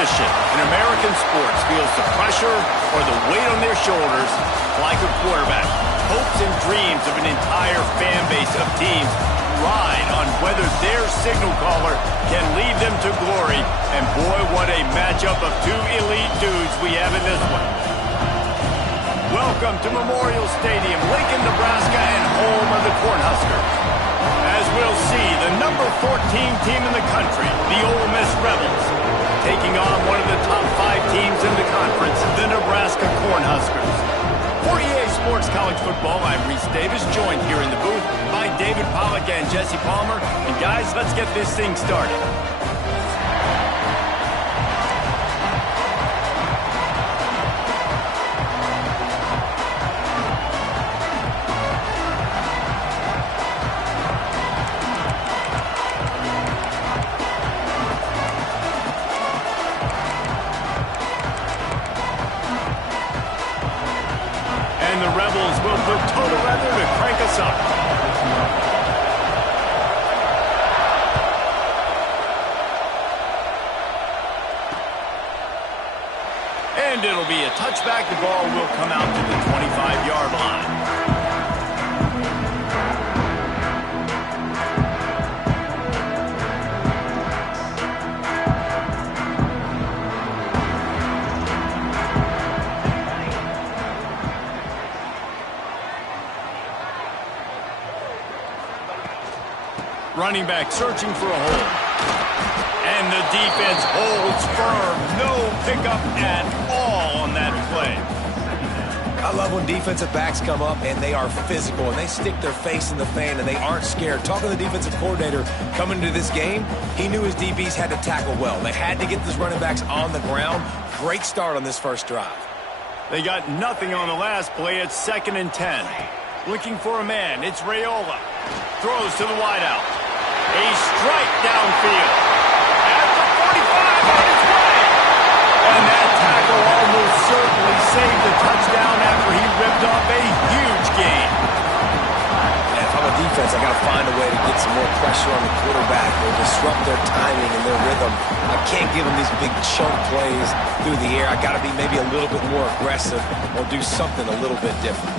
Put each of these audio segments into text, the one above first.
position in American sports feels the pressure or the weight on their shoulders like a quarterback. Hopes and dreams of an entire fan base of teams ride on whether their signal caller can lead them to glory. And boy, what a matchup of two elite dudes we have in this one. Welcome to Memorial Stadium, Lincoln, Nebraska, and home of the Cornhuskers. As we'll see, the number 14 team in the country, the Ole Miss Rebels, taking on one of the top 5 teams in the conference, the Nebraska Cornhuskers. For EA Sports College Football, I'm Reese Davis, joined here in the booth by David Pollack and Jesse Palmer. And guys, let's get this thing started. And the Rebels will put total weather to crank us up. And it'll be a touchback. The ball will come out to the 25-yard line. Running back searching for a hole. And the defense holds firm. No pickup at all on that play. I love when defensive backs come up and they are physical and they stick their face in the fan and they aren't scared. Talking to the defensive coordinator coming into this game, he knew his DBs had to tackle well. They had to get these running backs on the ground. Great start on this first drive. They got nothing on the last play. It's 2nd and 10. Looking for a man. It's Raiola. Throws to the wideout. A strike downfield. At the 45 on its way. And that tackle almost certainly saved the touchdown after he ripped off a huge gain. And if I'm a defense, I got to find a way to get some more pressure on the quarterback or disrupt their timing and their rhythm. I can't give them these big chunk plays through the air. I got to be maybe a little bit more aggressive or do something a little bit different.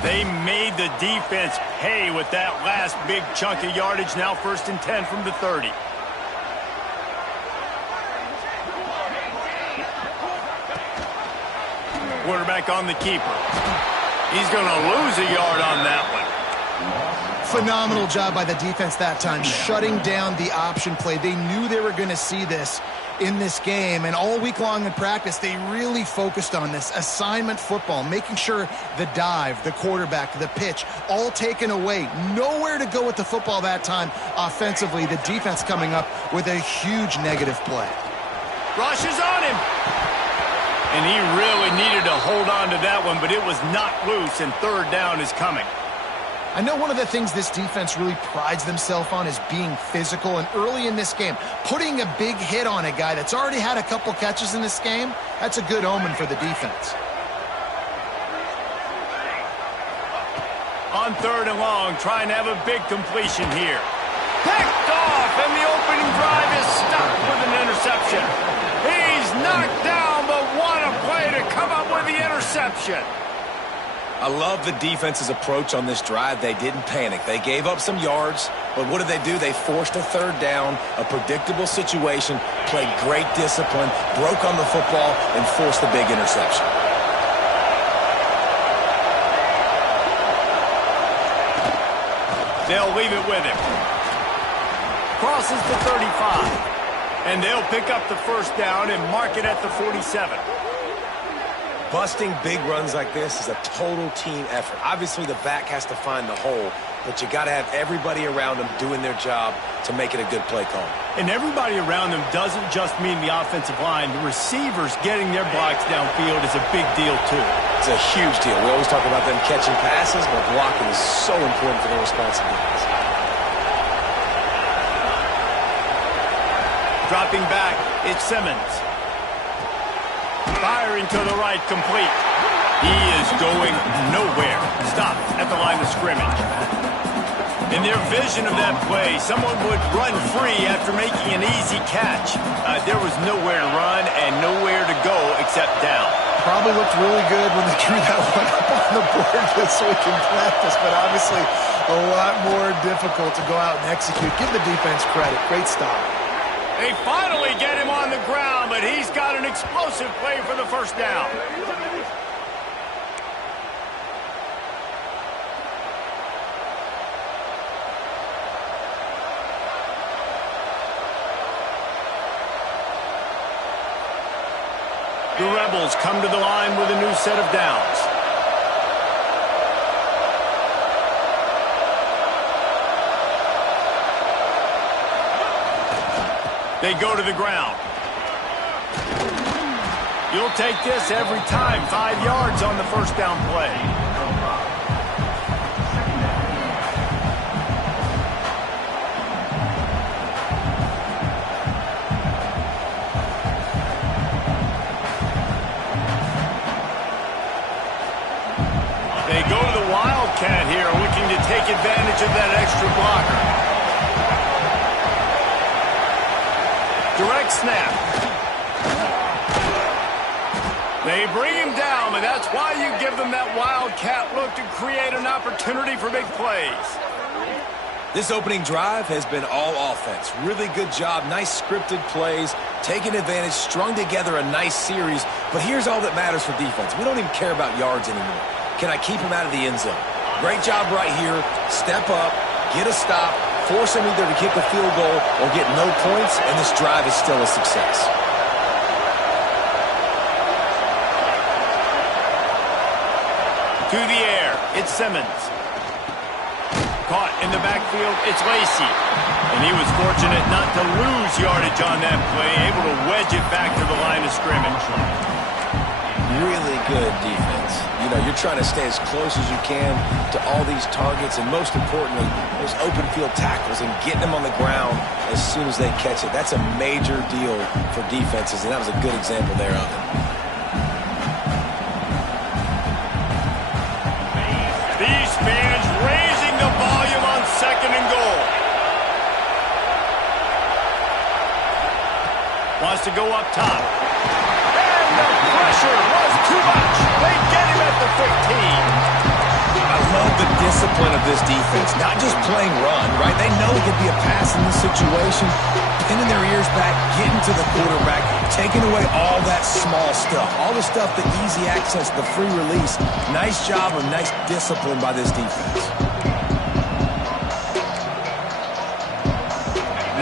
They made the defense pay with that last big chunk of yardage. Now 1st and 10 from the 30. Quarterback on the keeper. He's going to lose a yard on that one. Phenomenal job by the defense that time, shutting down the option play. They knew they were going to see this in this game, and all week long in practice, they really focused on this assignment football, making sure the dive, the quarterback, the pitch, all taken away. Nowhere to go with the football that time offensively. The defense coming up with a huge negative play. Rushes on him. And he really needed to hold on to that one, but it was not loose, and 3rd down is coming. I know one of the things this defense really prides themselves on is being physical, and early in this game, putting a big hit on a guy that's already had a couple catches in this game, that's a good omen for the defense. On 3rd and long, trying to have a big completion here. Picked off, and the opening drive is stopped with an interception. He's knocked down, but what a play to come up with the interception. I love the defense's approach on this drive. They didn't panic. They gave up some yards, but what did they do? They forced a 3rd down, a predictable situation, played great discipline, broke on the football, and forced the big interception. They'll leave it with him. Crosses the 35. And they'll pick up the 1st down and mark it at the 47. Busting big runs like this is a total team effort. Obviously, the back has to find the hole, but you got to have everybody around them doing their job to make it a good play call. And everybody around them doesn't just mean the offensive line. The receivers getting their blocks downfield is a big deal, too. It's a huge deal. We always talk about them catching passes, but blocking is so important for their responsibilities. Dropping back, it's Simmons. Firing to the right, complete. He is going nowhere. Stop at the line of scrimmage. In their vision of that play, someone would run free after making an easy catch. There was nowhere to run and nowhere to go except down. Probably looked really good when they drew that one up on the board this week in practice, but obviously a lot more difficult to go out and execute. Give the defense credit. Great stop. They finally get him on the ground, but he's got an explosive play for the first down. The Rebels come to the line with a new set of downs. They go to the ground. You'll take this every time. 5 yards on the first down play. They go to the Wildcat here, looking to take advantage of that extra blocker. Direct snap. They bring him down, but that's why you give them that Wildcat look to create an opportunity for big plays. This opening drive has been all offense. Really good job, nice scripted plays, taking advantage, strung together a nice series. But here's all that matters for defense. We don't even care about yards anymore. Can I keep him out of the end zone? Great job right here. Step up, get a stop, force him either to kick a field goal or get no points, and this drive is still a success. To the air, it's Simmons. Caught in the backfield, it's Lacy. And he was fortunate not to lose yardage on that play, able to wedge it back to the line of scrimmage. Really good defense. You know, you're trying to stay as close as you can to all these targets, and most importantly, those open field tackles and getting them on the ground as soon as they catch it. That's a major deal for defenses, and that was a good example there of it. These fans raising the volume on 2nd and goal. Wants to go up top. And the pressure was too much. They get him at the 15. I love the discipline of this defense. Not just playing run, right? They know it could be a pass in this situation. Pinning their ears back, getting to the quarterback, taking away all that small stuff. All the stuff, the easy access, the free release. Nice job of nice discipline by this defense.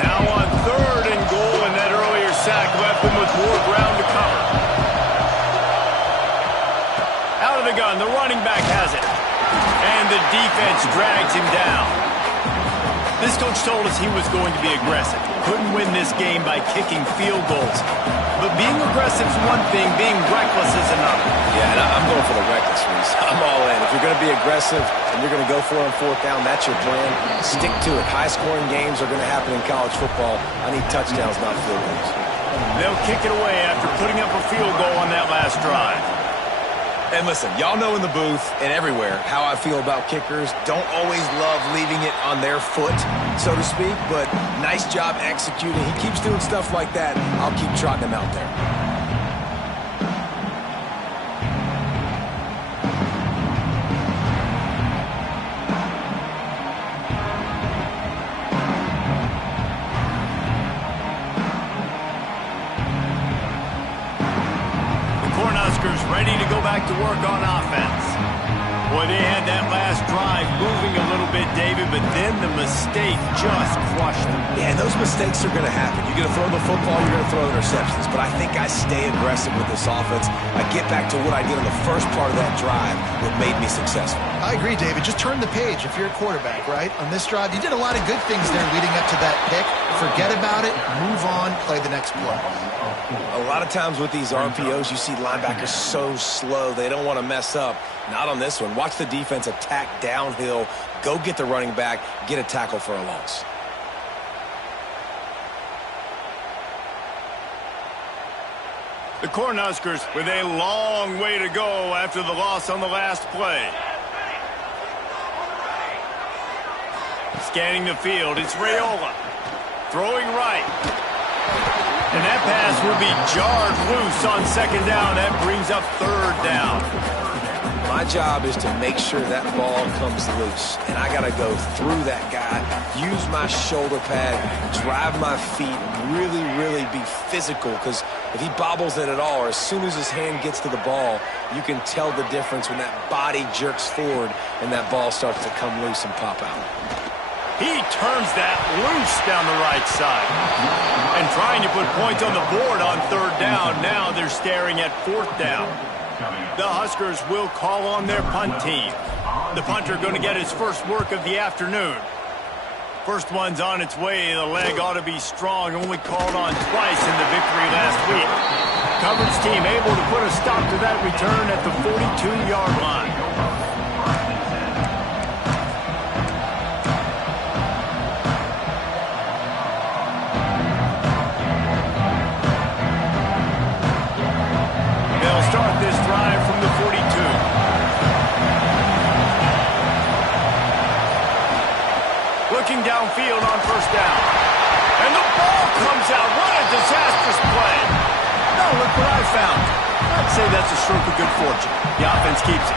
Now on 3rd and goal, and that earlier sack left them with more ground to cover. Out of the gun, the running back has it. And the defense drags him down. This coach told us he was going to be aggressive. Couldn't win this game by kicking field goals. But being aggressive is one thing, being reckless is another. Yeah, and I'm going for the reckless, Reese. I'm all in. If you're going to be aggressive and you're going to go for it on 4th down, that's your plan. Stick to it. High-scoring games are going to happen in college football. I need touchdowns, not field goals. They'll kick it away after putting up a field goal on that last drive. And listen, y'all know in the booth and everywhere how I feel about kickers. Don't always love leaving it on their foot, so to speak, but nice job executing. He keeps doing stuff like that. I'll keep trotting him out there. Ready to go back to work on offense. Boy, they had that last drive moving a little bit, David, but then the mistake just crushed them. Yeah, and those mistakes are going to happen. You're going to throw the football, you're going to throw interceptions, but I think I stay aggressive with this offense. I get back to what I did on the first part of that drive that made me successful. I agree, David. Just turn the page if you're a quarterback, right? On this drive, you did a lot of good things there leading up to that pick. Forget about it, move on, play the next play. A lot of times with these RPOs, you see linebackers so slow, they don't want to mess up. Not on this one. Watch the defense attack downhill, go get the running back, get a tackle for a loss. The Cornhuskers with a long way to go after the loss on the last play. Scanning the field, it's Raiola. Throwing right. And that pass will be jarred loose on second down. That brings up third down. My job is to make sure that ball comes loose. And I got to go through that guy, use my shoulder pad, drive my feet, really, really be physical. Because if he bobbles it at all, or as soon as his hand gets to the ball, you can tell the difference when that body jerks forward and that ball starts to come loose and pop out. He turns that loose down the right side. And trying to put points on the board on third down. Now they're staring at fourth down. The Huskers will call on their punt team. The punter going to get his first work of the afternoon. First one's on its way. The leg ought to be strong. Only called on twice in the victory last week. Coverage team able to put a stop to that return at the 42-yard line. Start this drive from the 42. Looking downfield on first down. And the ball comes out. What a disastrous play. No, look what I found. I'd say that's a stroke of good fortune. The offense keeps it.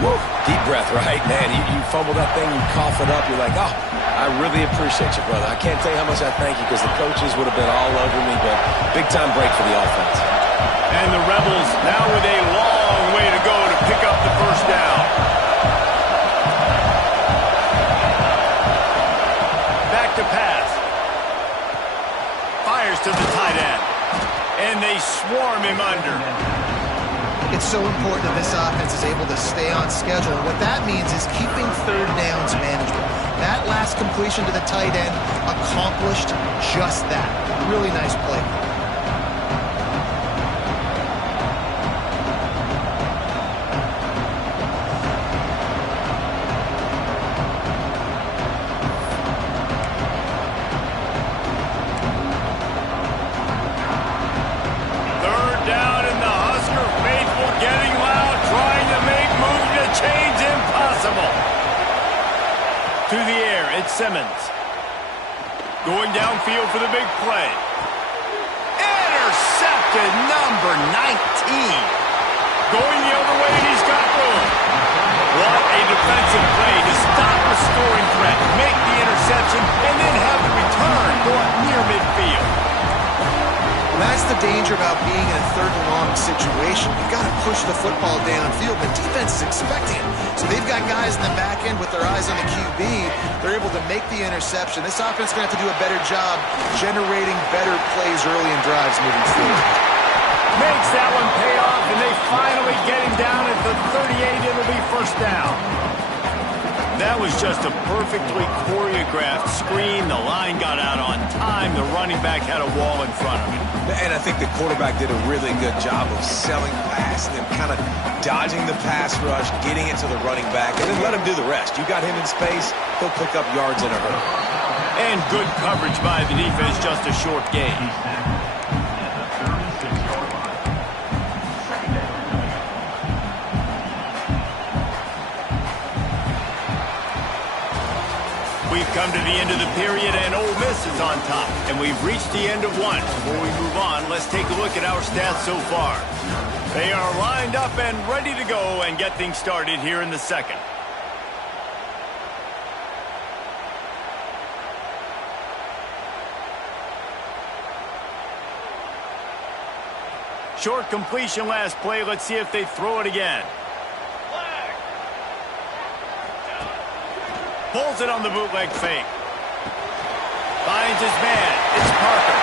Woo. Deep breath, right? Man, you fumble that thing, you cough it up. You're like, oh, I really appreciate you, brother. I can't tell you how much I thank you because the coaches would have been all over me, but big-time break for the offense. And the Rebels now with a long way to go to pick up the first down. Back to pass. Fires to the tight end. And they swarm him under. It's so important that this offense is able to stay on schedule. What that means is keeping third downs manageable. That last completion to the tight end accomplished just that. Really nice play. To the air, it's Simmons. Going downfield for the big play. Intercepted, number 19. Going the other way, and he's got room. What a defensive play to stop a scoring threat, make the interception, and then have the return go up near midfield. That's the danger about being in a third and long situation. You've got to push the football downfield. The defense is expecting it. So they've got guys in the back end with their eyes on the QB. They're able to make the interception. This offense is going to have to do a better job generating better plays early in drives moving forward. Makes that one pay off, and they finally get him down at the 38. It'll be first down. That was just a perfectly choreographed screen. The line got out on time. The running back had a wall in front of him. And I think the quarterback did a really good job of selling pass and then kind of dodging the pass rush, getting it to the running back, and then let him do the rest. You got him in space, he'll pick up yards in a hurry. And good coverage by the defense, just a short gain. We've come to the end of the period, and Ole Miss is on top. And we've reached the end of one. Before we move on, let's take a look at our stats so far. They are lined up and ready to go and get things started here in the second. Short completion last play. Let's see if they throw it again. Pulls it on the bootleg fake. Finds his man. It's Parker.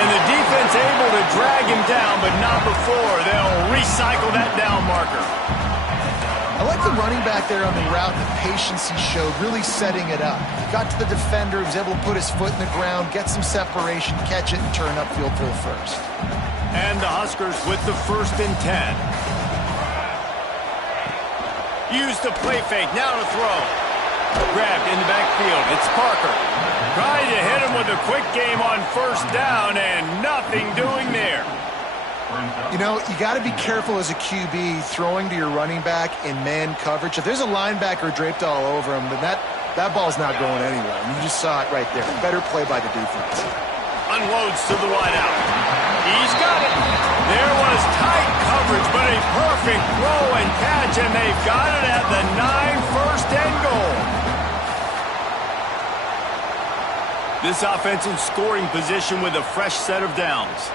And the defense able to drag him down, but not before. They'll recycle that down marker. I like the running back there on the route, the patience he showed, really setting it up. Got to the defender, was able to put his foot in the ground, get some separation, catch it, and turn upfield for the first. And the Huskers with the 1st and 10. Use the play fake. Now to throw. Grabbed in the backfield. It's Parker. Trying to hit him with a quick game on first down, and nothing doing there. You know, you got to be careful as a QB throwing to your running back in man coverage. If there's a linebacker draped all over him, then that That ball's not going anywhere. And you just saw it right there. Better play by the defense. Unloads to the wideout. He's got it. There was tight coverage, but a perfect throw and catch, and they've got it at the 9, first and goal. This offense in scoring position with a fresh set of downs.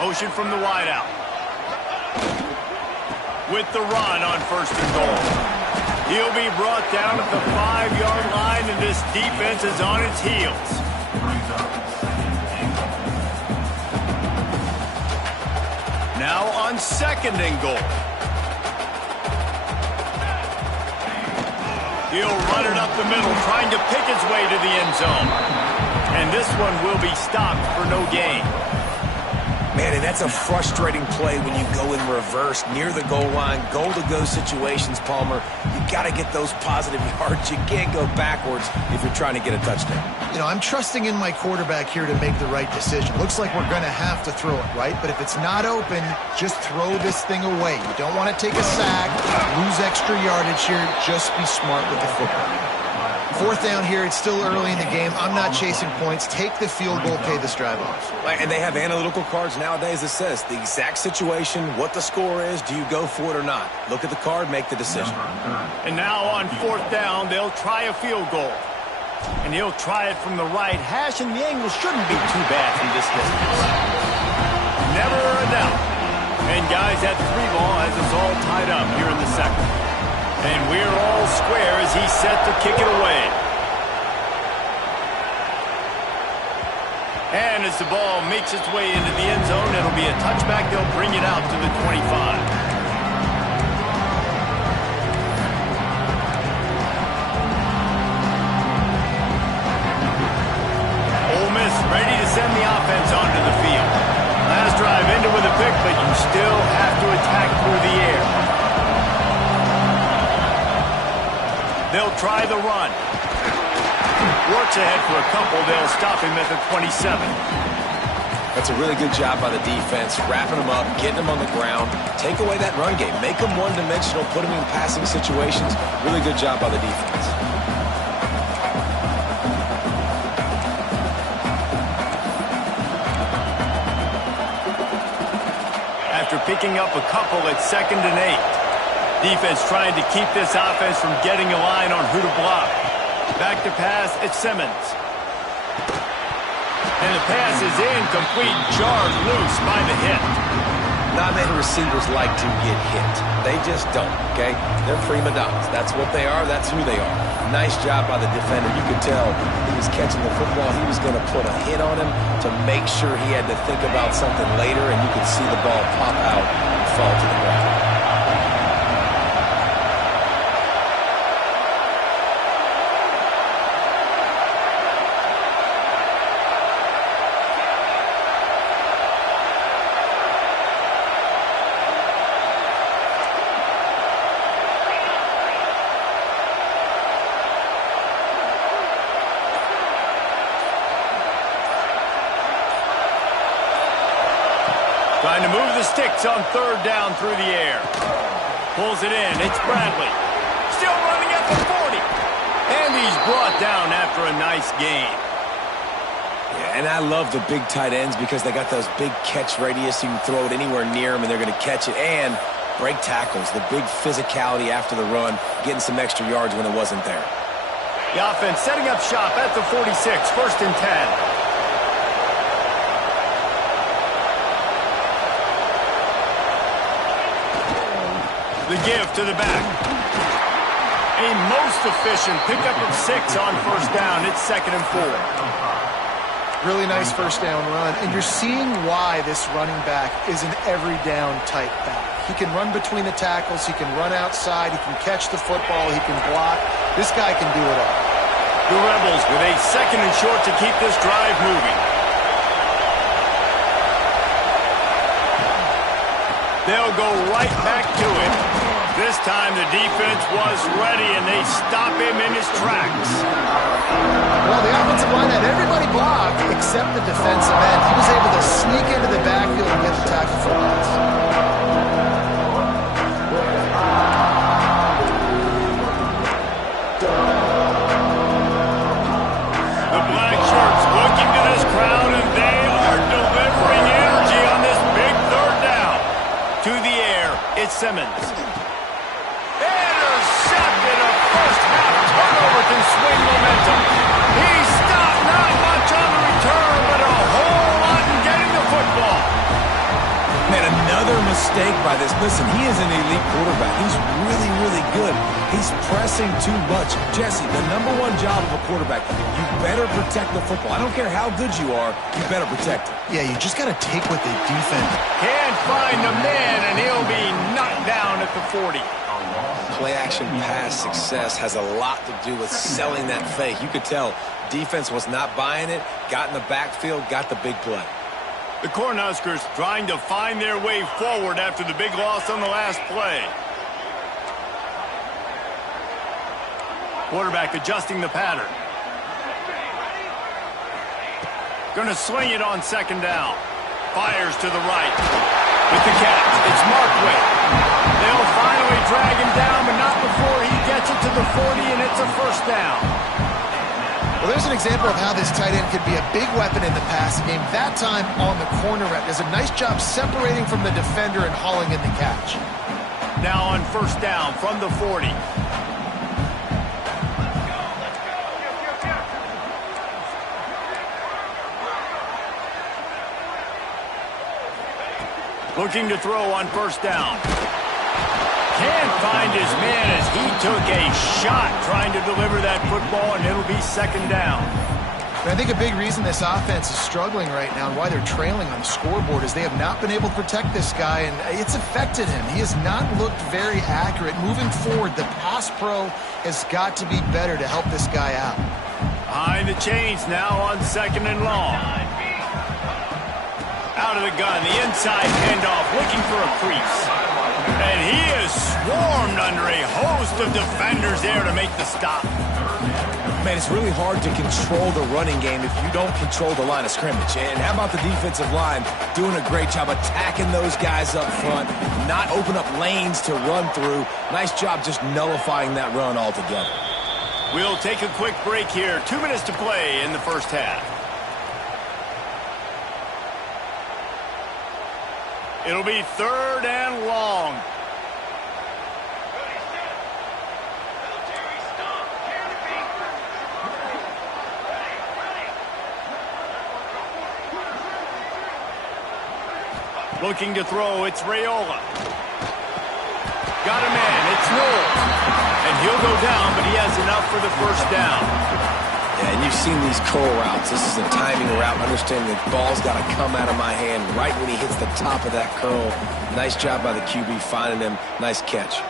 Motion from the wideout. With the run on first and goal. He'll be brought down at the 5-yard line, and this defense is on its heels. Now on second and goal. He'll run it up the middle, trying to pick his way to the end zone. And this one will be stopped for no gain. Man, and that's a frustrating play when you go in reverse near the goal line, goal-to-go situations, Palmer. You got to get those positive yards. You can't go backwards if you're trying to get a touchdown. You know, I'm trusting in my quarterback here to make the right decision. Looks like we're going to have to throw it, right? But if it's not open, just throw this thing away. You don't want to take a sack, lose extra yardage here. Just be smart with the football. Fourth down here, it's still early in the game. I'm not chasing points. Take the field goal, pay this drive off. And they have analytical cards nowadays that says the exact situation, what the score is, do you go for it or not? Look at the card, make the decision. And now on fourth down, they'll try a field goal. And he'll try it from the right hash, and the angle shouldn't be too bad from this distance. Never a doubt. And guys, that 3-ball has us all tied up here in the second. And we're all square as he's set to kick it away. And as the ball makes its way into the end zone, it'll be a touchback. They'll bring it out to the 25. Ole Miss ready to send the offense onto the field. Last drive ended with a pick, but you still have to attack through the air. They'll try the run. Works ahead for a couple. They'll stop him at the 27. That's a really good job by the defense, wrapping them up, getting them on the ground. Take away that run game. Make them one-dimensional, put them in passing situations. Really good job by the defense. After picking up a couple at 2nd and 8. Defense trying to keep this offense from getting a line on who to block. Back to pass, it's Simmons. And the pass is incomplete, jarred loose by the hit. Not many receivers like to get hit. They just don't, okay? They're prima donnas. That's what they are. That's who they are. Nice job by the defender. You could tell he was catching the football. He was going to put a hit on him to make sure he had to think about something later, and you could see the ball pop out and fall to the ground. Trying to move the sticks on third down through the air. Pulls it in. It's Bradley. Still running at the 40. And he's brought down after a nice gain. Yeah, and I love the big tight ends because they got those big catch radius. You can throw it anywhere near them, and they're going to catch it. And break tackles, the big physicality after the run, getting some extra yards when it wasn't there. The offense setting up shop at the 46, 1st and 10. The give to the back. A most efficient pickup of 6 on first down. It's 2nd and 4. Really nice first down run. And you're seeing why this running back is an every down type back. He can run between the tackles. He can run outside. He can catch the football. He can block. This guy can do it all. The Rebels with a 2nd and short to keep this drive moving. They'll go right back to it. This time the defense was ready, and they stop him in his tracks. Well, the offensive line had everybody blocked except the defensive end. He was able to sneak into the backfield and get the tackle for loss. It's Simmons. Intercepted. A first-half turnover can swing momentum. He stopped. Not much on the return, but a whole lot in getting the football. Man, another mistake by this. Listen, he is an elite quarterback. He's really, really good. He's pressing too much. Jesse, the #1 job of a quarterback, you better protect the football. I don't care how good you are, you better protect it. Yeah, you just got to take what they defend. Can't find the man, and he'll be knocked down at the 40. Play-action pass success has a lot to do with selling that fake. You could tell defense was not buying it, got in the backfield, got the big play. The Cornhuskers trying to find their way forward after the big loss on the last play. Quarterback adjusting the pattern. Going to swing it on second down. Fires to the right. With the catch, it's Markway. They'll finally drag him down, but not before he gets it to the 40, and it's a first down. Well, there's an example of how this tight end could be a big weapon in the passing game. That time on the corner route. Does a nice job separating from the defender and hauling in the catch. Now on first down from the 40. Looking to throw on first down. Can't find his man as he took a shot trying to deliver that football, and it'll be second down. But I think a big reason this offense is struggling right now and why they're trailing on the scoreboard is they have not been able to protect this guy, and it's affected him. He has not looked very accurate. Moving forward, the pass pro has got to be better to help this guy out. Behind the chains now on second and long. Out of the gun, the inside handoff, looking for a crease. And he is swarmed under a host of defenders there to make the stop. Man, it's really hard to control the running game if you don't control the line of scrimmage. And how about the defensive line doing a great job attacking those guys up front, not open up lanes to run through. Nice job just nullifying that run altogether. We'll take a quick break here. 2 minutes to play in the first half. It'll be third and long. Looking to throw, it's Raiola. Got a man, it's Knowles. And he'll go down, but he has enough for the first down. Yeah, and you've seen these curl routes. This is a timing route. Understanding the ball's got to come out of my hand right when he hits the top of that curl. Nice job by the QB finding him. Nice catch.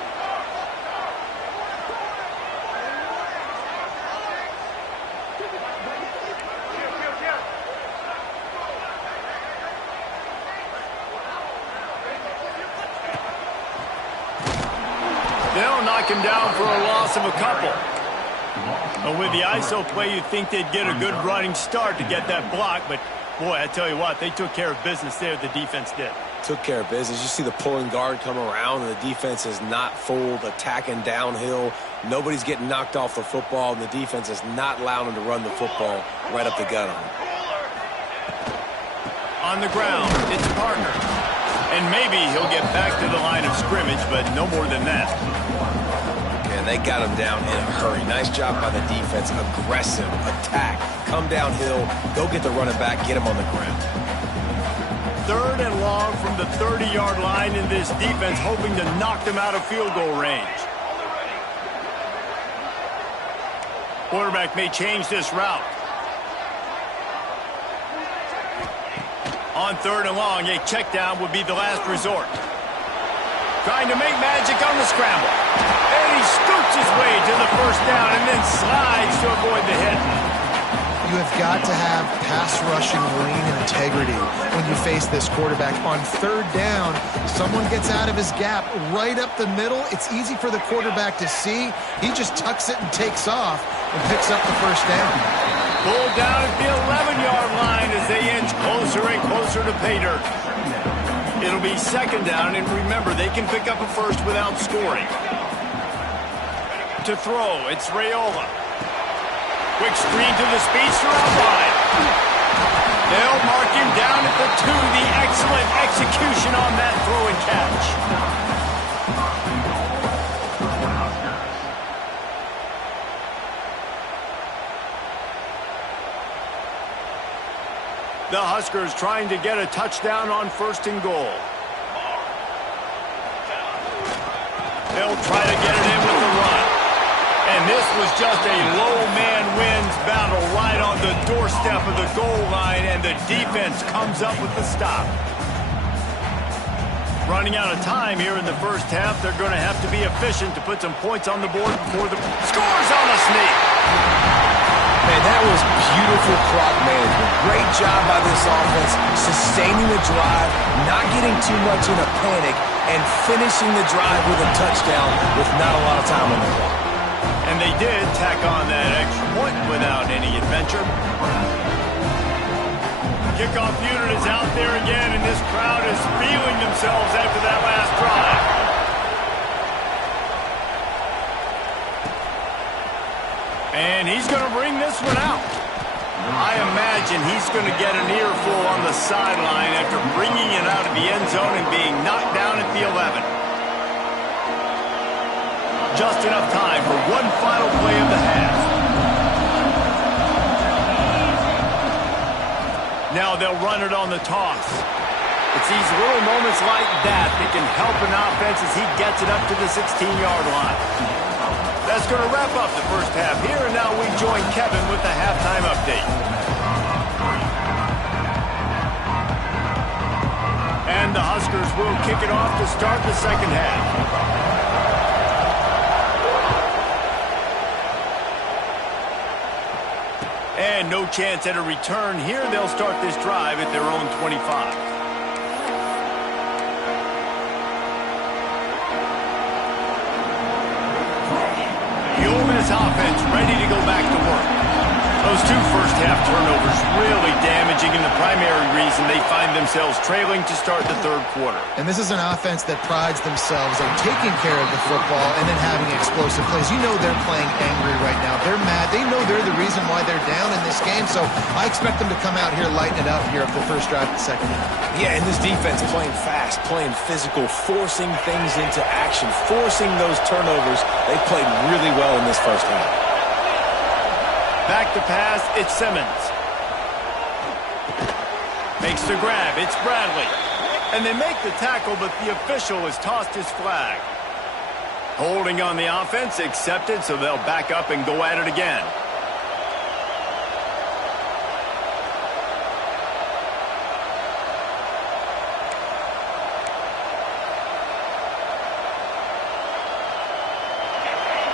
They'll knock him down for a loss of a couple. And with the ISO play, you'd think they'd get a good running start to get that block. But, boy, I tell you what, they took care of business there, the defense did. Took care of business. You see the pulling guard come around, and the defense is not fooled, attacking downhill. Nobody's getting knocked off the football, and the defense is not allowing them to run the football right up the gut on them. On the ground, it's Partner. And maybe he'll get back to the line of scrimmage, but no more than that. And they got him down in a hurry. Nice job by the defense. Aggressive attack. Come downhill. Go get the running back. Get him on the ground. Third and long from the 30-yard line in this defense, hoping to knock them out of field goal range. Quarterback may change this route. On third and long, a check down would be the last resort. Trying to make magic on the scramble. And he scoots his way to the first down and then slides to avoid the hit. You have got to have pass rushing lane and integrity when you face this quarterback. On third down, someone gets out of his gap right up the middle. It's easy for the quarterback to see. He just tucks it and takes off and picks up the first down. Pulled down at the 11-yard line as they inch closer and closer to pay dirt. It'll be second down, and remember, they can pick up a first without scoring. To throw, it's Raiola. Quick screen to the speedster out wide. They'll mark him down at the 2. The excellent execution on that throw and catch. The Huskers trying to get a touchdown on 1st and goal. They'll try to get it in with the run. And this was just a low man wins battle right on the doorstep of the goal line, and the defense comes up with the stop. Running out of time here in the first half, they're going to have to be efficient to put some points on the board before the scores on the sneak. Man, that was beautiful clock management. Great job by this offense, sustaining the drive, not getting too much in a panic, and finishing the drive with a touchdown with not a lot of time on the clock. And they did tack on that extra point without any adventure. Kickoff unit is out there again, and this crowd is feeling themselves after that last drive. And he's going to bring this one out. I imagine he's going to get an earful on the sideline after bringing it out of the end zone and being knocked down at the 11. Just enough time for one final play of the half. Now they'll run it on the toss. It's these little moments like that that can help an offense as he gets it up to the 16-yard line. That's going to wrap up the first half here, and now we join Kevin with the halftime update. And the Huskers will kick it off to start the second half. And no chance at a return here. They'll start this drive at their own 25. The Ole Miss offense ready to go back to work. Those 2 first-half turnovers really damaging, and the primary reason they find themselves trailing to start the third quarter. And this is an offense that prides themselves on taking care of the football and then having explosive plays. You know they're playing angry right now. They're mad. They know they're the reason why they're down in this game, so I expect them to come out here, lighten it up here of the first drive of the second half. Yeah, and this defense playing fast, playing physical, forcing things into action, forcing those turnovers. They played really well in this first half. Back to pass, it's Simmons. Makes the grab, it's Bradley. And they make the tackle, but the official has tossed his flag. Holding on the offense, accepted, so they'll back up and go at it again.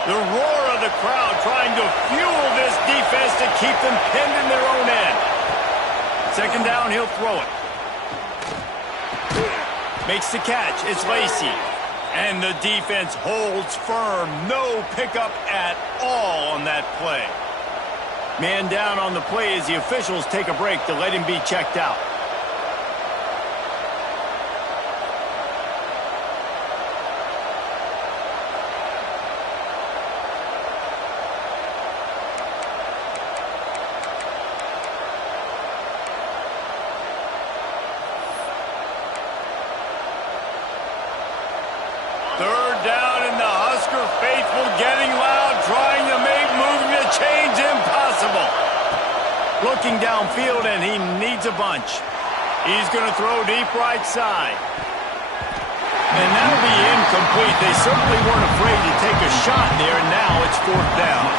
The roar of the crowd trying to fuel this defense to keep them pinned in their own end. Second down, he'll throw it. Makes the catch. It's Lacey. And the defense holds firm. No pickup at all on that play. Man down on the play as the officials take a break to let him be checked out. Third down, and the Husker faithful getting loud, trying to make moving the chains impossible. Looking downfield, and he needs a bunch. He's going to throw deep right side. And that'll be incomplete. They certainly weren't afraid to take a shot there, and now it's 4th down.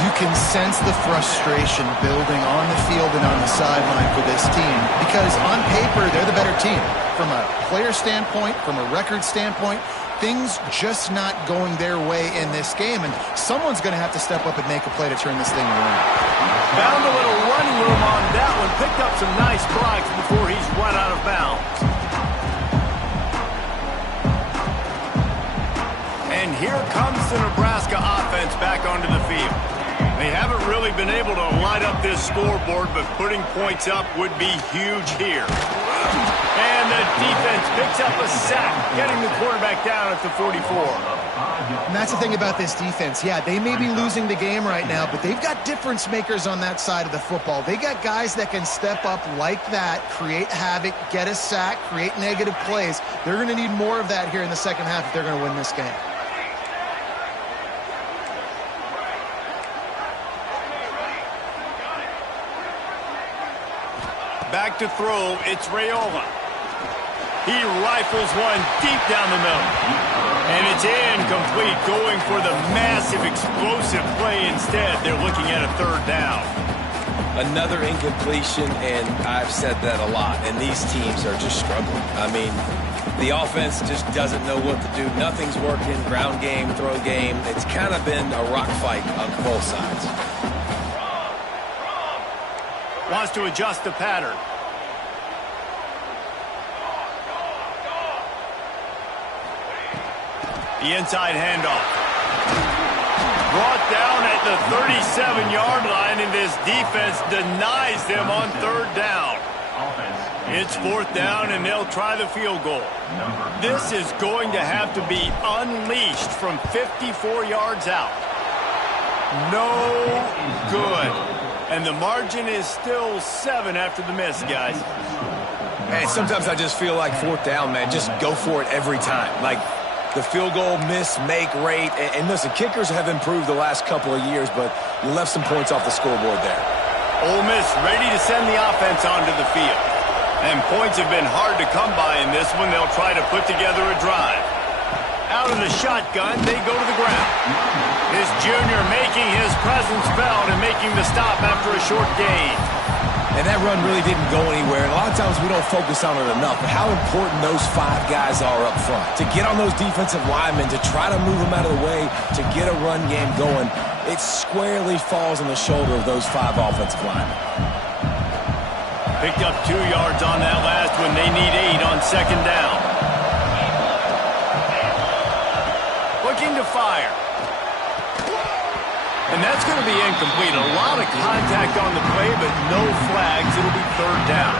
You can sense the frustration building on the field and on the sideline for this team because on paper, they're the better team. From a player standpoint, from a record standpoint, things just not going their way in this game, and someone's going to have to step up and make a play to turn this thing around. Found a little running room on that one, picked up some nice blocks before he's run out of bounds. And here comes the Nebraska offense back onto the field. They haven't really been able to light up this scoreboard, but putting points up would be huge here. And the defense picks up a sack, getting the quarterback down at the 44. And that's the thing about this defense. Yeah, they may be losing the game right now, but they've got difference makers on that side of the football. They got guys that can step up like that, create havoc, get a sack, create negative plays. They're going to need more of that here in the second half if they're going to win this game. to throw. It's Raiola. He rifles one deep down the middle. And it's incomplete, going for the massive explosive play instead. They're looking at a third down. Another incompletion, and I've said that a lot, and these teams are just struggling. I mean, the offense just doesn't know what to do. Nothing's working, ground game, throw game. It's kind of been a rock fight on both sides. Wants to adjust the pattern. The inside handoff. Brought down at the 37-yard line, and this defense denies them on third down. It's fourth down, and they'll try the field goal. This is going to have to be unleashed from 54 yards out. No good. And the margin is still 7 after the miss, guys. Hey, sometimes I just feel like fourth down, man. Just go for it every time. Like, the field goal miss, make rate. And listen, kickers have improved the last couple of years, but you left some points off the scoreboard there. Ole Miss ready to send the offense onto the field. And points have been hard to come by in this one. They'll try to put together a drive. Out of the shotgun, they go to the ground. This junior making his presence felt and making the stop after a short gain. And that run really didn't go anywhere. And a lot of times we don't focus on it enough, but how important those 5 guys are up front. To get on those defensive linemen, to try to move them out of the way, to get a run game going, it squarely falls on the shoulder of those 5 offensive linemen. Picked up 2 yards on that last one. They need 8 on second down. Looking to fire. And that's going to be incomplete. A lot of contact on the play, but no flags. It'll be third down.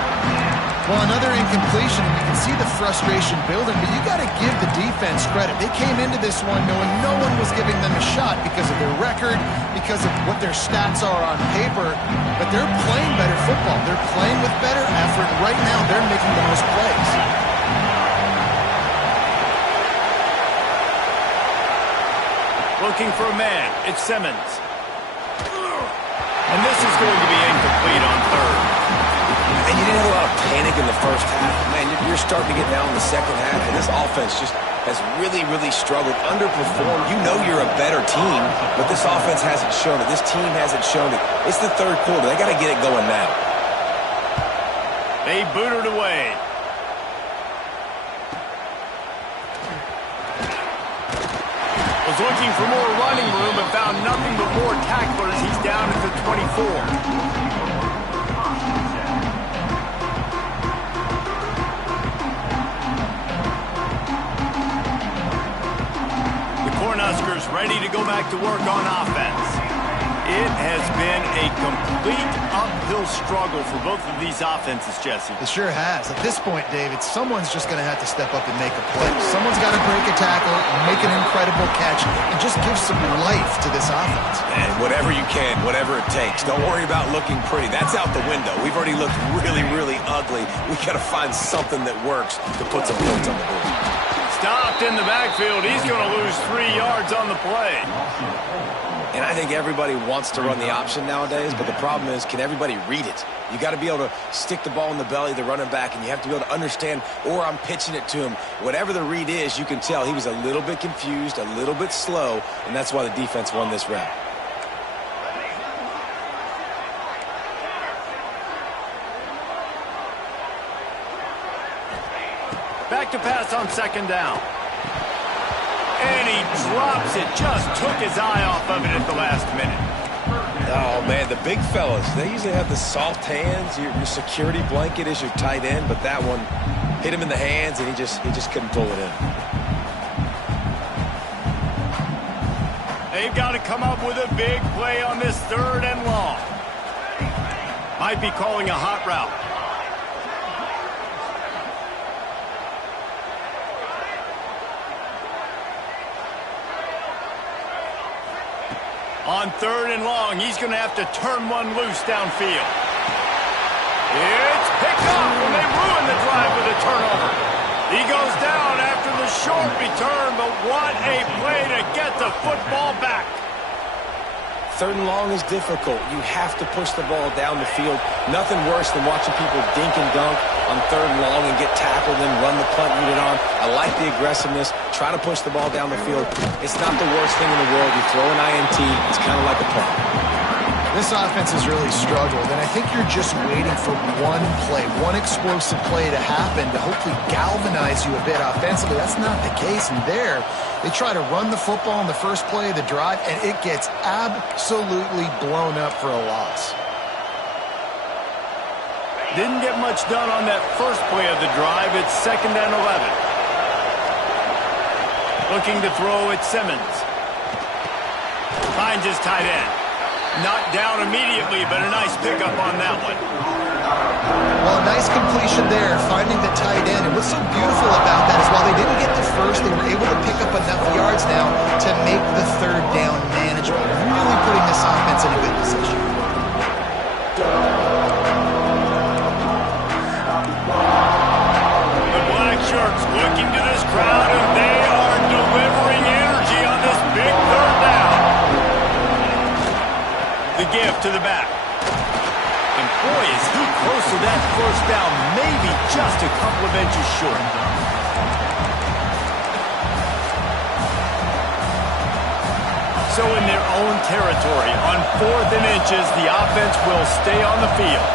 Well, another incompletion, and you can see the frustration building, but you got to give the defense credit. They came into this one knowing no one was giving them a shot because of their record, because of what their stats are on paper, but they're playing better football. They're playing with better effort. Right now, they're making the most plays. Looking for a man. It's Simmons. And this is going to be incomplete on third. And you didn't have a lot of panic in the first half. Man, you're starting to get down in the second half, and this offense just has really, really struggled, underperformed. You know you're a better team, but this offense hasn't shown it. This team hasn't shown it. It's the third quarter. They got to get it going now. They booted away. Was looking for more running room, but found nothing but more tacklers. He's down at the 24. The Cornhuskers ready to go back to work on offense. It has been a complete uphill struggle for both of these offenses, Jesse. It sure has. At this point, David, someone's just going to have to step up and make a play. Someone's got to break a tackle, make an incredible catch, and just give some life to this offense. And whatever you can, whatever it takes. Don't worry about looking pretty. That's out the window. We've already looked really, really ugly. We got to find something that works to put some points on the board. Stopped in the backfield. He's going to lose 3 yards on the play. And I think everybody wants to run the option nowadays, but the problem is, can everybody read it? You got to be able to stick the ball in the belly of the running back, and you have to be able to understand, or I'm pitching it to him. Whatever the read is, you can tell he was a little bit confused, a little bit slow, and that's why the defense won this round. Back to pass on second down. And he drops it. Just took his eye off of it at the last minute. Oh, man, the big fellas, they usually have the soft hands. Your security blanket is your tight end, but that one hit him in the hands, and he just couldn't pull it in. They've got to come up with a big play on this third and long. Might be calling a hot route. On third and long, he's going to have to turn one loose downfield. It's picked off when they ruin the drive with a turnover. He goes down after the short return, but what a play to get the football back. third and long is difficult. You have to push the ball down the field. Nothing worse than watching people dink and dunk on third and long and get tackled and run the punt unit on. I like the aggressiveness. Try to push the ball down the field. It's not the worst thing in the world. You throw an INT. It's kind of like a punt. This offense has really struggled, and I think you're just waiting for one play, one explosive play to happen to hopefully galvanize you a bit offensively. That's not the case, and there they try to run the football in the first play of the drive, and it gets absolutely blown up for a loss. Didn't get much done on that first play of the drive. It's 2nd and 11. Looking to throw at Simmons. Finds his tight end. Not down immediately, but a nice pickup on that one. Well, a nice completion there, finding the tight end. And what's so beautiful about that is while they didn't get the first, they were able to pick up enough yards now to make the third down manageable. Really putting this offense in a good position. The black shirts looking to this crowd, and they are delivering energy on this big third down. The give to the back. And boy, is he close to that first down, maybe just a couple of inches short. So in their own territory, on 4th and inches, the offense will stay on the field.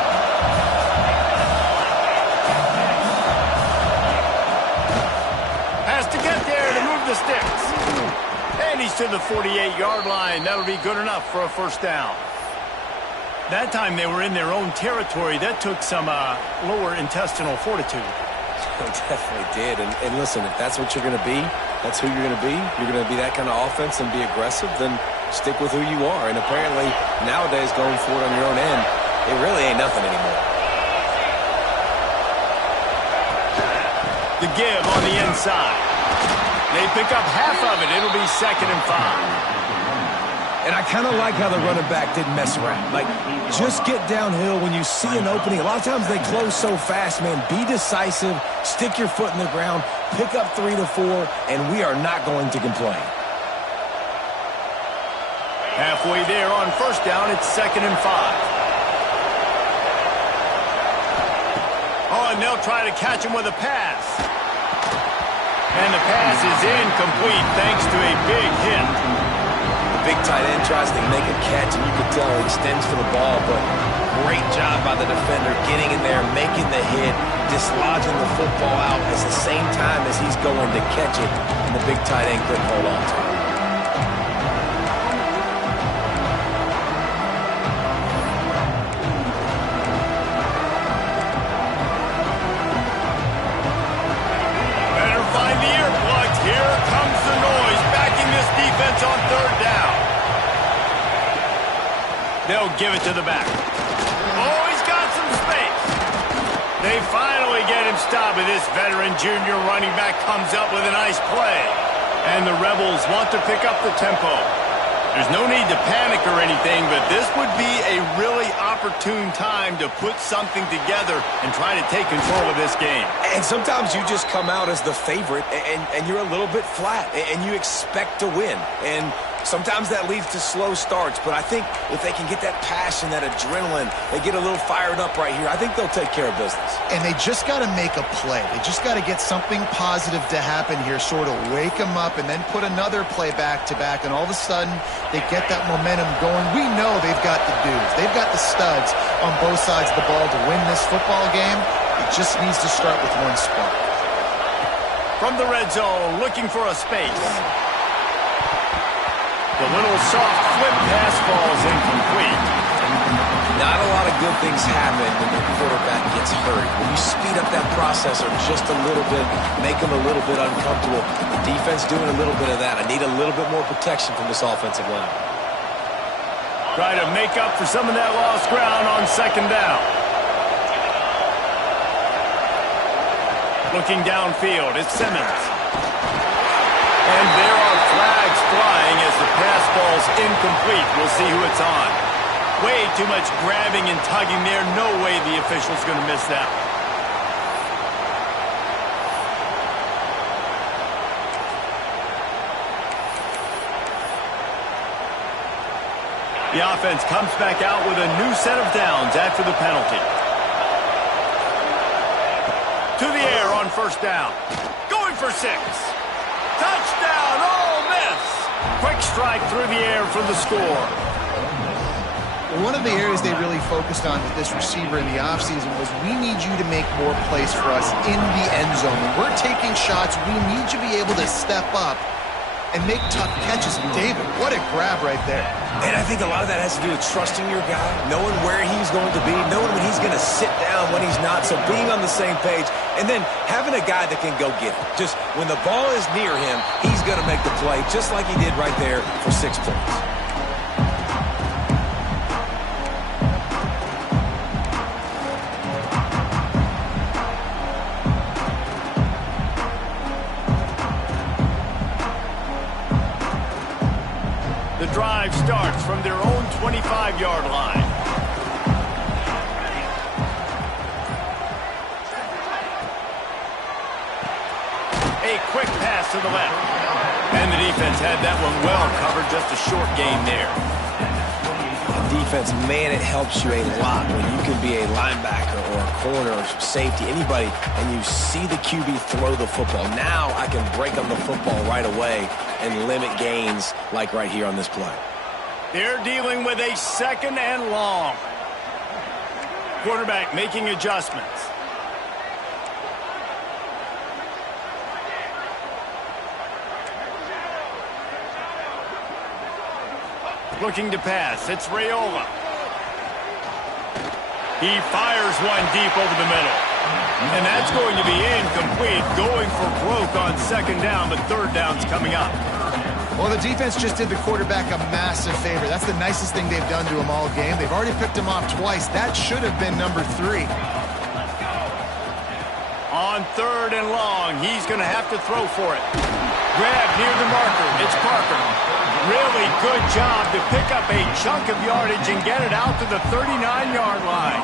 Has to get there to move the sticks. And he's to the 48-yard line. That'll be good enough for a first down. That time they were in their own territory. That took some lower intestinal fortitude. It definitely did. And listen, if that's what you're going to be, that's who you're going to be. You're going to be that kind of offense and be aggressive, then stick with who you are. And apparently, nowadays, going for it on your own end, it really ain't nothing anymore. The give on the inside. They pick up half of it. It'll be 2nd and 5. And I kind of like how the running back didn't mess around. Like, just get downhill when you see an opening. A lot of times they close so fast, man. Be decisive, stick your foot in the ground, pick up 3 to 4, and we are not going to complain. Halfway there on first down, it's 2nd and 5. Oh, and they'll try to catch him with a pass. And the pass is incomplete thanks to a big hit. Big tight end tries to make a catch, and you can tell he extends for the ball, but great job by the defender getting in there, making the hit, dislodging the football out at the same time as he's going to catch it, and the big tight end couldn't hold on to it. Better find the earplugs. Here comes the noise, backing this defense on third down. They'll give it to the back. Oh, he's got some space. They finally get him stopped, and this veteran junior running back comes up with a nice play. And the Rebels want to pick up the tempo. There's no need to panic or anything, but this would be a really opportune time to put something together and try to take control of this game. And sometimes you just come out as the favorite, and you're a little bit flat, and you expect to win. And sometimes that leads to slow starts, but I think if they can get that passion, that adrenaline, they get a little fired up right here, I think they'll take care of business. And they just got to make a play. They just got to get something positive to happen here, sort of wake them up, and then put another play back-to-back, and all of a sudden they get that momentum going. We know they've got the dudes. They've got the studs on both sides of the ball to win this football game. It just needs to start with one spark. From the red zone, looking for a space. The little soft flip pass falls incomplete. Not a lot of good things happen when your quarterback gets hurt. When you speed up that processor just a little bit, make him a little bit uncomfortable, the defense doing a little bit of that. I need a little bit more protection from this offensive line. Try to make up for some of that lost ground on second down. Looking downfield, it's Simmons. And there are flags flying as the pass ball's incomplete. We'll see who it's on. Way too much grabbing and tugging there. No way the official's going to miss that. The offense comes back out with a new set of downs after the penalty. To the air on first down. Going for 6. Touchdown, Ole Miss. Quick strike through the air for the score. One of the areas they really focused on with this receiver in the offseason was, we need you to make more plays for us in the end zone. When we're taking shots, we need you to be able to step up and make tough catches. David, what a grab right there. And I think a lot of that has to do with trusting your guy, knowing where he's going to be, knowing when he's going to sit down, when he's not. So being on the same page, and then having a guy that can go get it. Just when the ball is near him, he's going to make the play, just like he did right there for 6 points. The drive starts from their own 25-yard line. A quick pass to the left. And the defense had that one well covered, just a short gain there. Defense, man, it helps you a lot when you can be a linebacker or a corner or safety, anybody, and you see the QB throw the football. Now I can break on the football right away and limit gains like right here on this play. They're dealing with a 2nd and long. Quarterback making adjustments. Looking to pass. It's Raiola. He fires one deep over the middle. And that's going to be incomplete. Going for broke on 2nd down, but 3rd down's coming up. Well, the defense just did the quarterback a massive favor. That's the nicest thing they've done to him all game. They've already picked him off twice. That should have been number 3. On 3rd and long, he's going to have to throw for it. Grab near the marker. It's Parker. Really good job to pick up a chunk of yardage and get it out to the 39-yard line.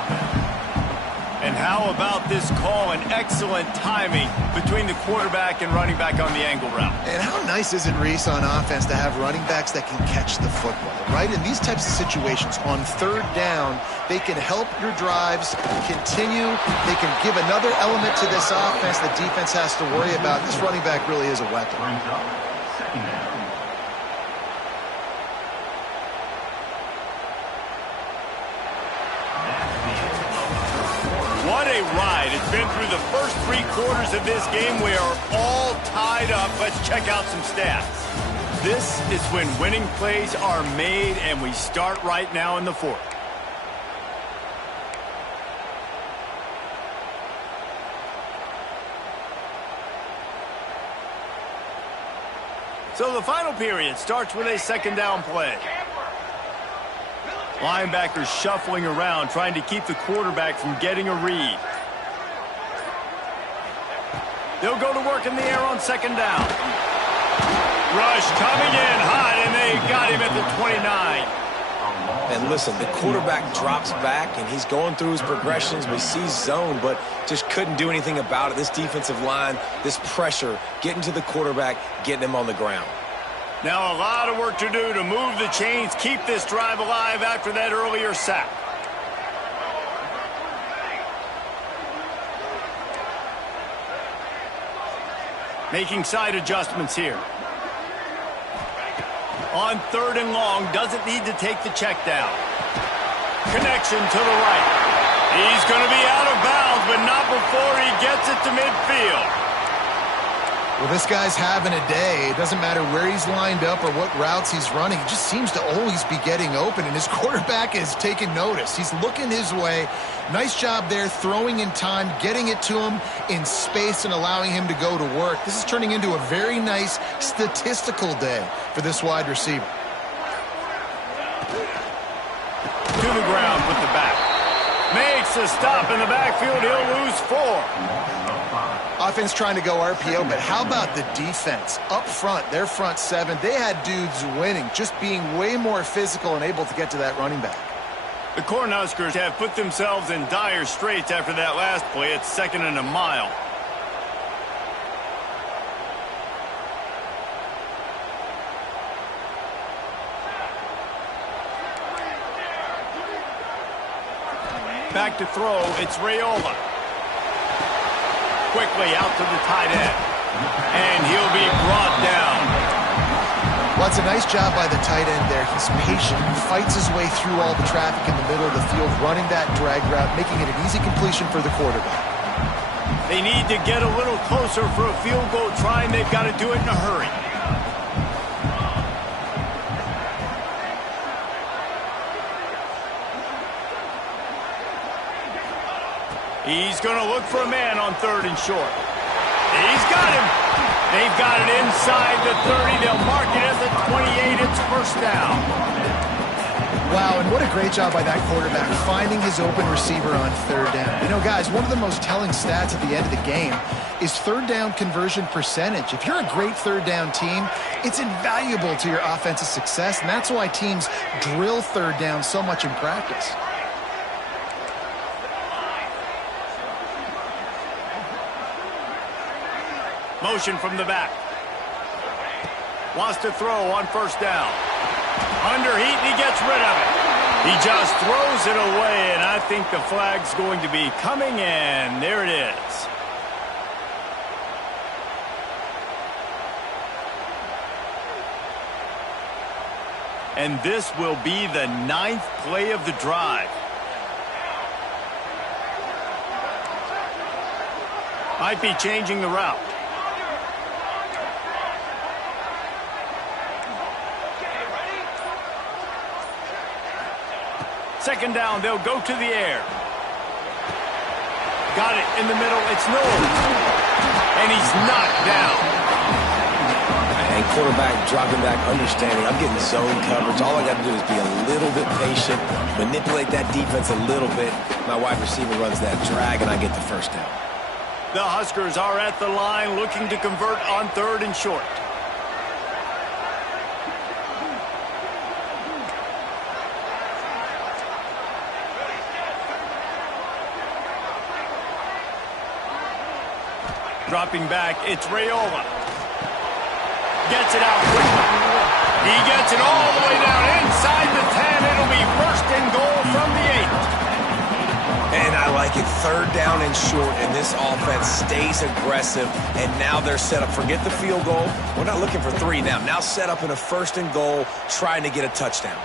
And how about this call and excellent timing between the quarterback and running back on the angle route. And how nice is it, Reese, on offense to have running backs that can catch the football, right? In these types of situations, on 3rd down, they can help your drives continue. They can give another element to this offense that defense has to worry about. This running back really is a weapon. What a ride. It's been through the first 3 quarters of this game. We are all tied up. Let's check out some stats. This is when winning plays are made, and we start right now in the 4th. So the final period starts with a 2nd down play. Linebackers shuffling around, trying to keep the quarterback from getting a read. They'll go to work in the air on 2nd down. Rush coming in hot, and they got him at the 29. And listen, the quarterback drops back, and he's going through his progressions. We see zone, but just couldn't do anything about it. This defensive line, this pressure, getting to the quarterback, getting him on the ground. Now a lot of work to do to move the chains, keep this drive alive after that earlier sack. Making side adjustments here. On 3rd and long, doesn't need to take the check down. Connection to the right. He's going to be out of bounds, but not before he gets it to midfield. Well, this guy's having a day. It doesn't matter where he's lined up or what routes he's running. He just seems to always be getting open, and his quarterback is taking notice. He's looking his way. Nice job there, throwing in time, getting it to him in space and allowing him to go to work. This is turning into a very nice statistical day for this wide receiver. To the ground with the back. Makes a stop in the backfield. He'll lose 4. Offense trying to go RPO, but how about the defense? Up front, their front 7, they had dudes winning, just being way more physical and able to get to that running back. The Cornhuskers have put themselves in dire straits after that last play. It's 2nd and a mile. Back to throw, it's Raiola. Quickly out to the tight end. And he'll be brought down. Well, it's a nice job by the tight end there. He's patient. He fights his way through all the traffic in the middle of the field, running that drag route, making it an easy completion for the quarterback. They need to get a little closer for a field goal try, and they've got to do it in a hurry. He's going to look for a man on 3rd and short. He's got him. They've got it inside the 30. They'll mark it at the 28. It's first down. Wow, and what a great job by that quarterback finding his open receiver on 3rd down. You know, guys, one of the most telling stats at the end of the game is 3rd down conversion percentage. If you're a great 3rd down team, it's invaluable to your offensive success, and that's why teams drill 3rd down so much in practice. Motion from the back. Wants to throw on 1st down. Under heat, and he gets rid of it. He just throws it away, and I think the flag's going to be coming in. There it is. And this will be the 9th play of the drive. Might be changing the route. Second down, they'll go to the air. Got it in the middle, it's Noel. And he's knocked down. And quarterback dropping back, understanding I'm getting zone coverage. All I got to do is be a little bit patient, manipulate that defense a little bit. My wide receiver runs that drag, and I get the first down. The Huskers are at the line looking to convert on 3rd and short. Dropping back, it's Raiola. Gets it out quickly. He gets it all the way down inside the 10. It'll be 1st and goal from the 8. And I like it. 3rd down and short, and this offense stays aggressive. And now they're set up. Forget the field goal. We're not looking for 3 now. Now set up in a 1st and goal, trying to get a touchdown.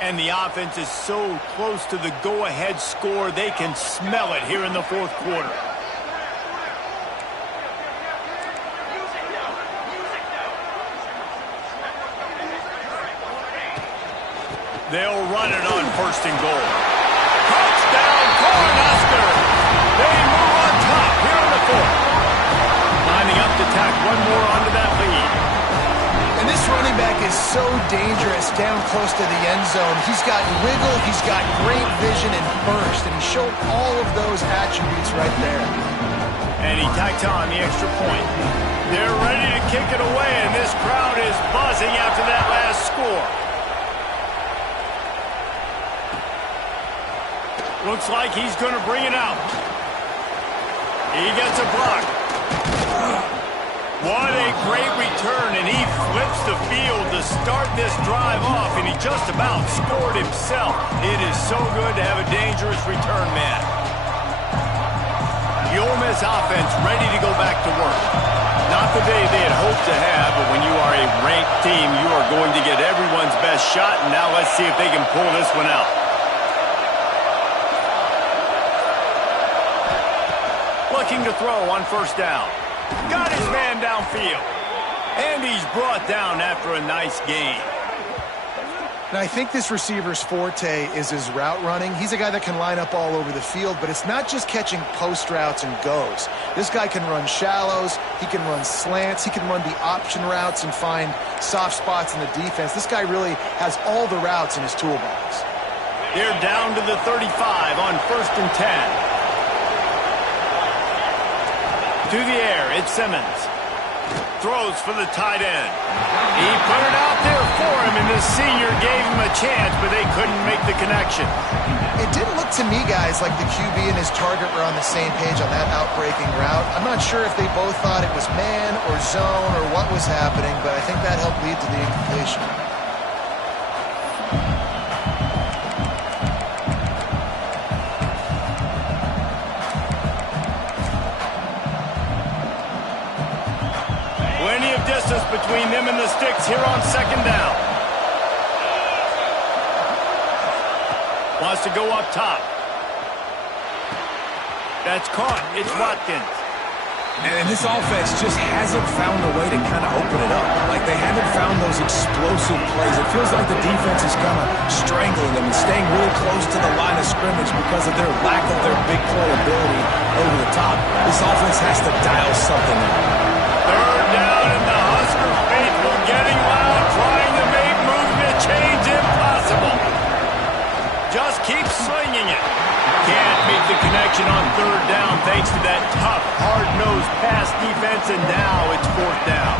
And the offense is so close to the go-ahead score, they can smell it here in the 4th quarter. They'll run it on 1st and goal. Touchdown, Cornhusker! They move on top here in the 4th. Lining up to tack one more onto that lead. And this running back is so dangerous down close to the end zone. He's got wiggle, he's got great vision and burst, and he showed all of those attributes right there. And he tacks on the extra point. They're ready to kick it away, and this crowd is buzzing after that last score. Looks like he's going to bring it out. He gets a block. What a great return, and he flips the field to start this drive off, and he just about scored himself. It is so good to have a dangerous return man. The Ole Miss offense ready to go back to work. Not the day they had hoped to have, but when you are a ranked team, you are going to get everyone's best shot, and now let's see if they can pull this one out. Looking to throw on 1st down. Got his man downfield. And he's brought down after a nice gain. Now, I think this receiver's forte is his route running. He's a guy that can line up all over the field, but it's not just catching post routes and goes. This guy can run shallows, he can run slants, he can run the option routes and find soft spots in the defense. This guy really has all the routes in his toolbox. They're down to the 35 on 1st and 10. To the air, it's Simmons. Throws for the tight end. He put it out there for him, and the senior gave him a chance, but they couldn't make the connection. It didn't look to me, guys, like the QB and his target were on the same page on that outbreaking route. I'm not sure if they both thought it was man or zone or what was happening, but I think that helped lead to the incompletion. distance between them and the sticks here on second down. Wants to go up top. That's caught. It's Watkins. And this offense just hasn't found a way to kind of open it up. Like, they haven't found those explosive plays. It feels like the defense is kind of strangling them and staying really close to the line of scrimmage because of their lack of their big play ability over the top. This offense has to dial something up. Third down, and the Husker faithful getting loud, trying to make movement change impossible. Just keep slinging it. Can't make the connection on third down thanks to that tough, hard-nosed pass defense, and now it's fourth down.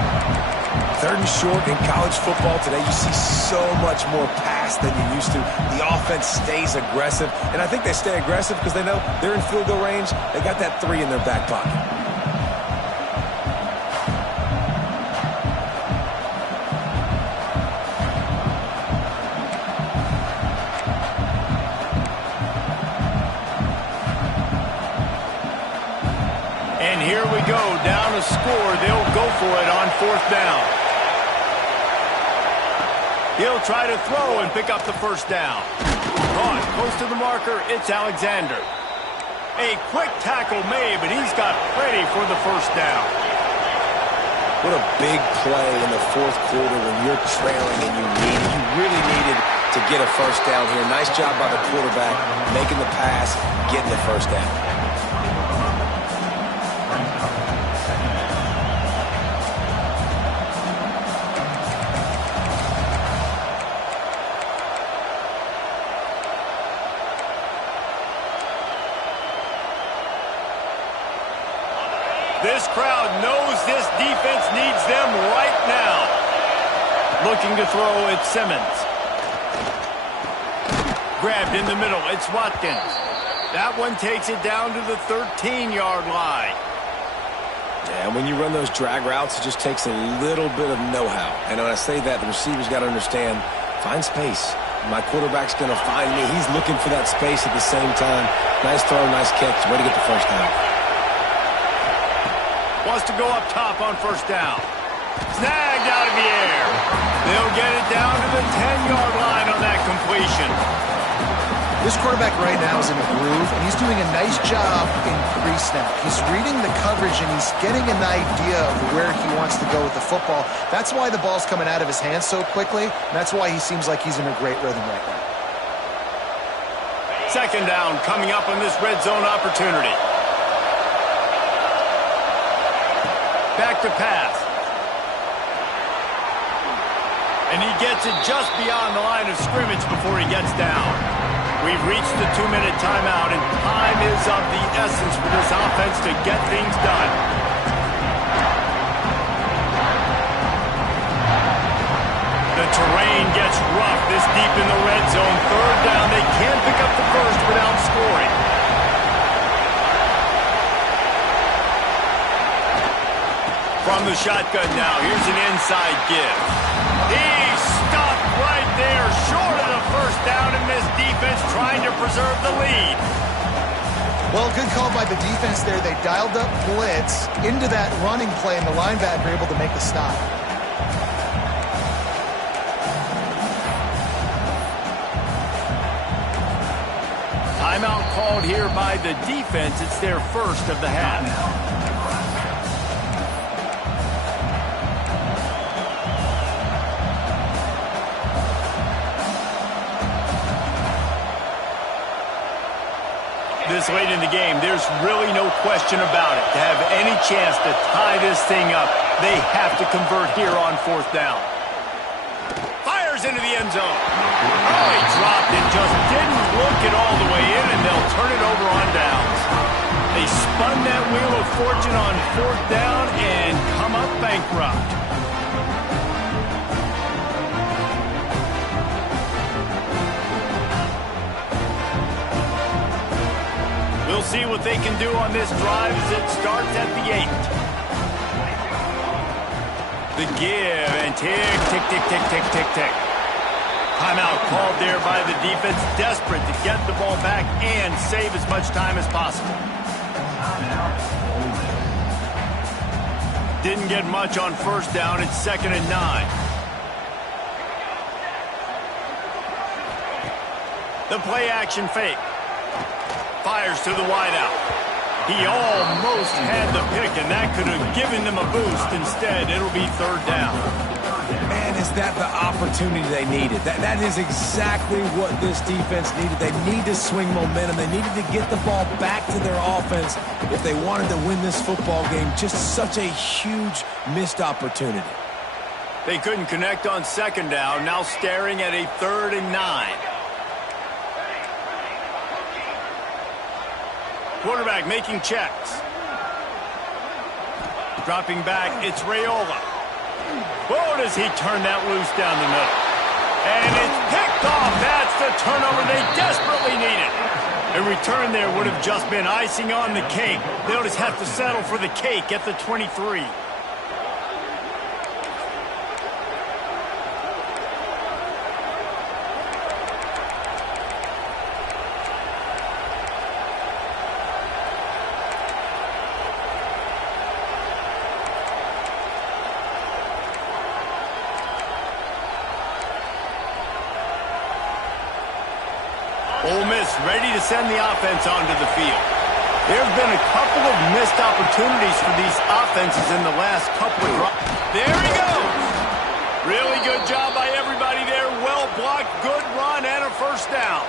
Third and short in college football today, you see so much more pass than you used to. The offense stays aggressive, and I think they stay aggressive because they know they're in field goal range. They got that 3 in their back pocket. And here we go, down a score. They'll go for it on fourth down. He'll try to throw and pick up the first down. Caught close to the marker, it's Alexander. A quick tackle made, but he's got ready for the first down. What a big play in the fourth quarter when you're trailing and you really needed to get a first down here. Nice job by the quarterback, making the pass, getting the first down. This crowd knows this defense needs them right now. Looking to throw, it's Simmons. Grabbed in the middle, it's Watkins. That one takes it down to the 13-yard line. Yeah, and when you run those drag routes, it just takes a little bit of know-how. And when I say that, the receiver's got to understand, find space. My quarterback's going to find me. He's looking for that space at the same time. Nice throw, nice catch. Way to get the first down. Wants to go up top on first down. Snagged out of the air. They'll get it down to the 10-yard line on that completion. This quarterback right now is in a groove, and he's doing a nice job in pre-snap. He's reading the coverage, and he's getting an idea of where he wants to go with the football. That's why the ball's coming out of his hands so quickly, and that's why he seems like he's in a great rhythm right now. Second down coming up on this red zone opportunity. Back to pass. And he gets it just beyond the line of scrimmage before he gets down. We've reached the 2-minute timeout, and time is of the essence for this offense to get things done. The terrain gets rough this deep in the red zone. Third down, they can't pick up the first without scoring. From the shotgun now, here's an inside give. He's stopped right there, short of the first down, and this defense trying to preserve the lead. Well, good call by the defense there. They dialed up blitz into that running play, and the linebacker able to make the stop. Timeout called here by the defense. It's their first of the half. This late in the game, there's really no question about it. To have any chance to tie this thing up, they have to convert here on fourth down. Fires into the end zone. Oh, he dropped it, just didn't look it all the way in, and they'll turn it over on downs. They spun that wheel of fortune on fourth down and come up bankrupt. We'll see what they can do on this drive as it starts at the 8. The give, and tick, tick, tick, tick, tick, tick, tick. Timeout called there by the defense, desperate to get the ball back and save as much time as possible. didn't get much on first down. It's 2nd and 9. The play action fake. Fires to the wideout. He almost had the pick, and that could have given them a boost. Instead, it'll be 3rd down. Man, is that the opportunity they needed? That is exactly what this defense needed. They need to swing momentum. They needed to get the ball back to their offense if they wanted to win this football game. Just such a huge missed opportunity. They couldn't connect on 2nd down. Now staring at a 3rd and 9. Quarterback making checks. Dropping back, it's Raiola. Whoa, does he turn that loose down the middle. And it's picked off. That's the turnover they desperately needed. A return there would have just been icing on the cake. They'll just have to settle for the cake at the 23. Ole Miss ready to send the offense onto the field. There's been a couple of missed opportunities for these offenses in the last couple of drives. There he goes. Really good job by everybody there. Well blocked, good run, and a 1st down.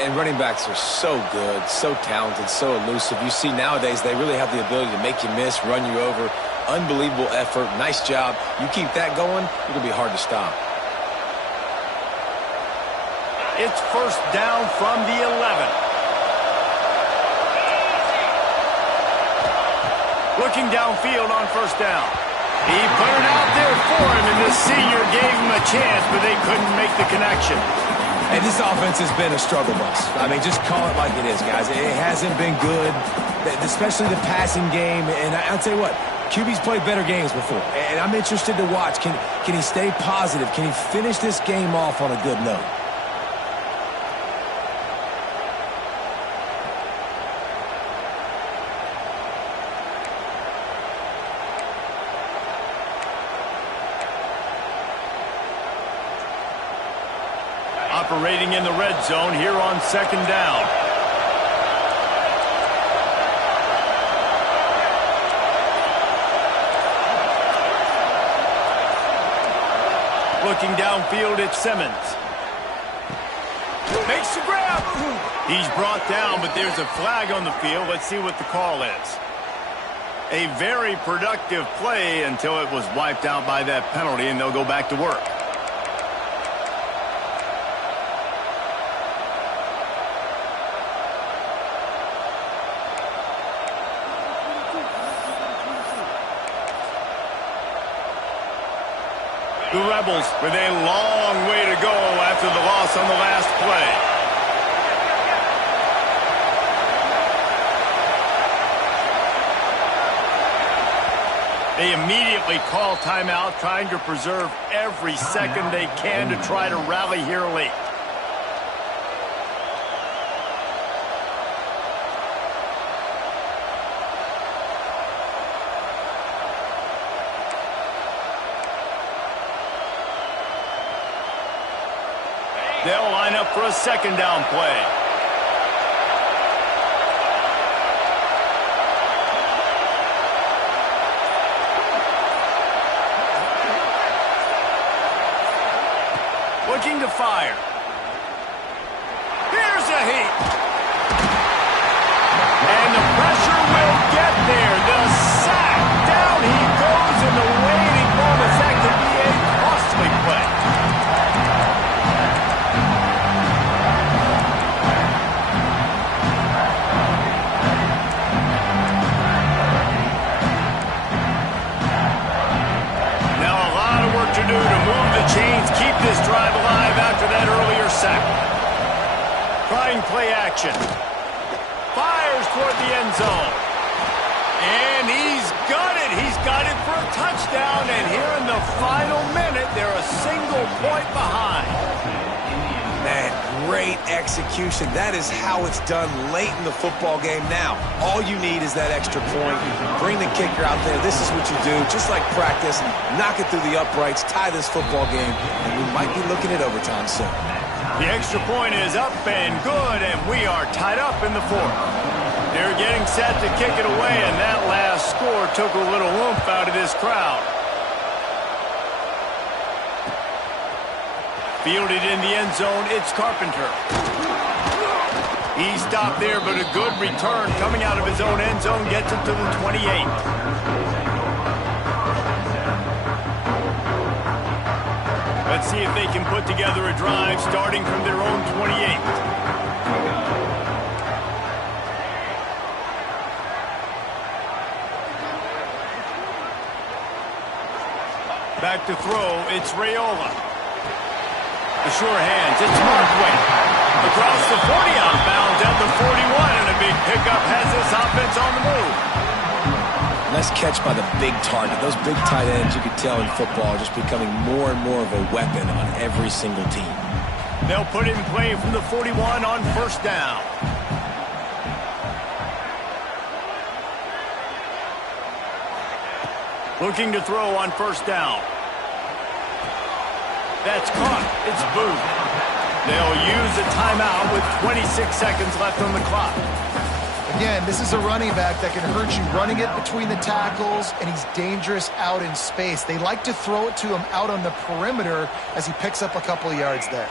And running backs are so good, so talented, so elusive. You see nowadays they really have the ability to make you miss, run you over. Unbelievable effort. Nice job. You keep that going, it'll be hard to stop. It's 1st down from the 11. Looking downfield on 1st down. He put it out there for him, and the senior gave him a chance, but they couldn't make the connection. And this offense has been a struggle bus. I mean, just call it like it is, guys. It hasn't been good, especially the passing game. And I'll tell you what, QB's played better games before. And I'm interested to watch. Can he stay positive? Can he finish this game off on a good note? Operating in the red zone here on 2nd down. Looking downfield at Simmons. Makes the grab. He's brought down, but there's a flag on the field. Let's see what the call is. A very productive play until it was wiped out by that penalty, and they'll go back to work. The Rebels with a long way to go after the loss on the last play. They immediately call timeout, trying to preserve every second they can to try to rally here late. They'll line up for a 2nd down play. Looking to fire. Here's a heat. And the pressure will get there. The sack. Down he goes in the waiting moments. That could be a costly play. To do to move the chains, keep this drive alive after that earlier sack. Trying play action. Fires toward the end zone. And he's got it. He's got it for a touchdown. And here in the final minute, they're a single point behind. Man, great execution. That is how it's done late in the football game. Now, all you need is that extra point. Bring the kicker out there. This is what you do. Just like practice, knock it through the uprights, tie this football game, and we might be looking at overtime soon. The extra point is up and good, and we are tied up in the fourth. They're getting set to kick it away, and that last score took a little oomph out of this crowd. Fielded in the end zone, it's Carpenter. He stopped there, but a good return coming out of his own end zone gets it to the 28. Let's see if they can put together a drive starting from their own 28. Back to throw, it's Raiola. The sure hands, it's Markway. Across the 40 outbound at the 41, and a big pickup has this offense on the move. Nice catch by the big target. Those big tight ends, you could tell in football, are just becoming more and more of a weapon on every single team. They'll put it in play from the 41 on first down. Looking to throw on first down. That's caught. It's Booth. They'll use a timeout with 26 seconds left on the clock. Again, this is a running back that can hurt you running it between the tackles, and he's dangerous out in space. They like to throw it to him out on the perimeter as he picks up a couple of yards there.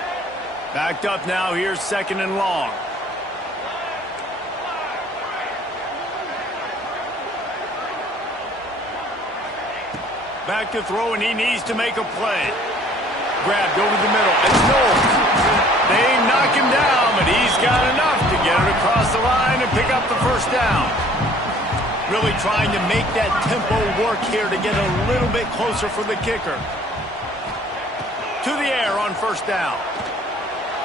Backed up now. Here's second and long. Back to throw, and he needs to make a play. Grabbed over the middle. It's Knowles. They knock him down, but he's got enough to get it across the line and pick up the first down. Really trying to make that tempo work here to get a little bit closer for the kicker. To the air on first down.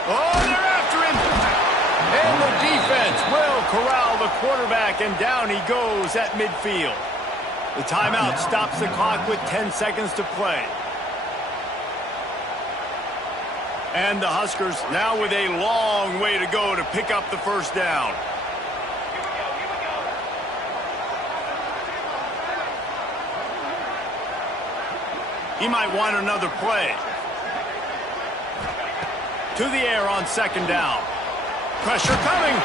Oh, they're after him. And the defense will corral the quarterback, and down he goes at midfield. The timeout stops the clock with 10 seconds to play. And the Huskers now with a long way to go to pick up the first down. He might want another play. To the air on second down. Pressure coming.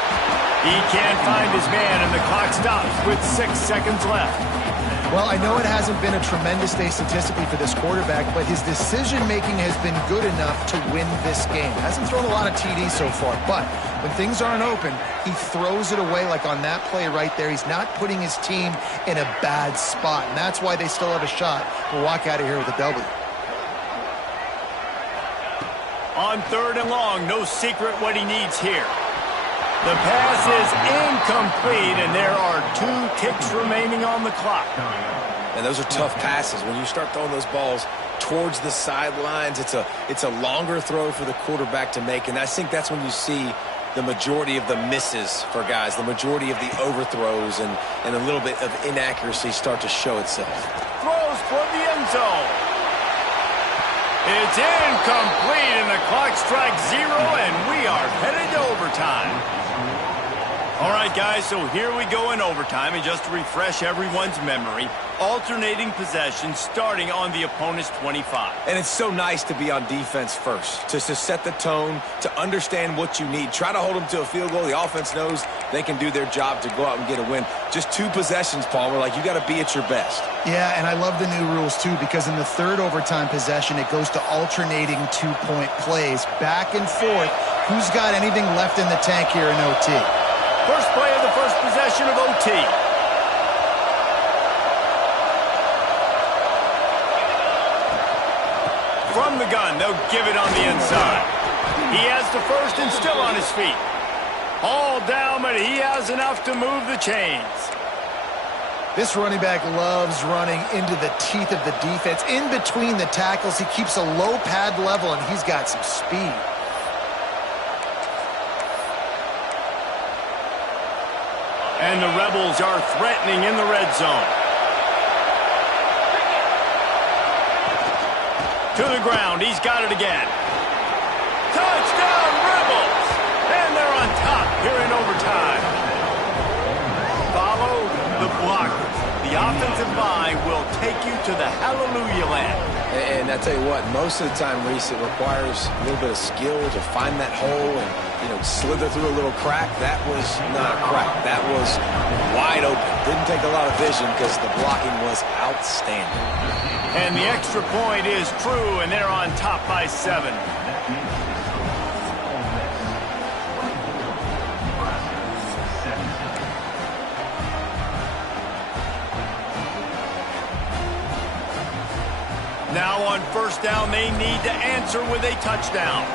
He can't find his man, and the clock stops with 6 seconds left. Well, I know it hasn't been a tremendous day statistically for this quarterback, but his decision-making has been good enough to win this game. Hasn't thrown a lot of TDs so far, but when things aren't open, he throws it away like on that play right there. He's not putting his team in a bad spot, and that's why they still have a shot to walk out of here with a W. On third and long, no secret what he needs here. The pass is incomplete, and there are 2 ticks remaining on the clock. And those are tough passes. When you start throwing those balls towards the sidelines, it's a longer throw for the quarterback to make, and I think that's when you see the majority of the misses for guys, the majority of the overthrows and a little bit of inaccuracy start to show itself. Throws for the end zone. It's incomplete, and the clock strikes 0, and we are headed to overtime. All right, guys, so here we go in overtime, and just to refresh everyone's memory, alternating possession starting on the opponent's 25. And it's so nice to be on defense first, to set the tone, to understand what you need. Try to hold them to a field goal. The offense knows they can do their job to go out and get a win. Just 2 possessions, Palmer, like you got to be at your best. Yeah, and I love the new rules, too, because in the third overtime possession, it goes to alternating 2-point plays, back and forth. Who's got anything left in the tank here in OT? First play of the first possession of OT. From the gun, they'll give it on the inside. He has the first and still on his feet. All down, but he has enough to move the chains. This running back loves running into the teeth of the defense. In between the tackles, he keeps a low pad level, and he's got some speed. And the Rebels are threatening in the red zone. To the ground. He's got it again. Touchdown, Rebels! here in overtime. Follow the blockers. The offensive line will take you to the hallelujah land. And I tell you what, most of the time, Reese, it requires a little bit of skill to find that hole and, slither through a little crack. That was not a crack. That was wide open. Didn't take a lot of vision because the blocking was outstanding. And the extra point is true, and they're on top by 7. Now on first down, they need to answer with a touchdown.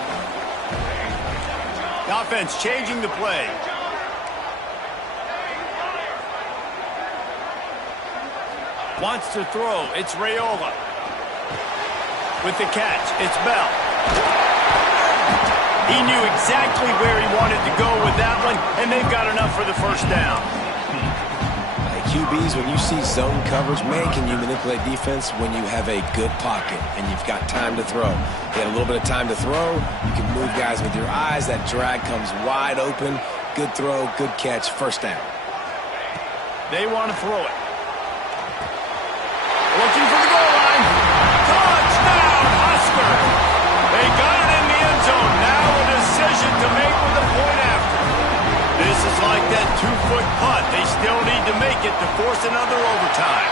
The offense changing the play. Wants to throw. It's Raiola. With the catch, it's Bell. He knew exactly where he wanted to go with that one, and they've got enough for the first down. QBs, when you see zone coverage, man, can you manipulate defense when you have a good pocket and you've got time to throw. You had a little bit of time to throw. You can move guys with your eyes. That drag comes wide open. Good throw, good catch, first down. They want to throw it. Looking for the goal line. Touchdown, Husker! They got it in the end zone. Now a decision to make with a point after. This is like that 2-foot putt. They still need to make it to force another overtime.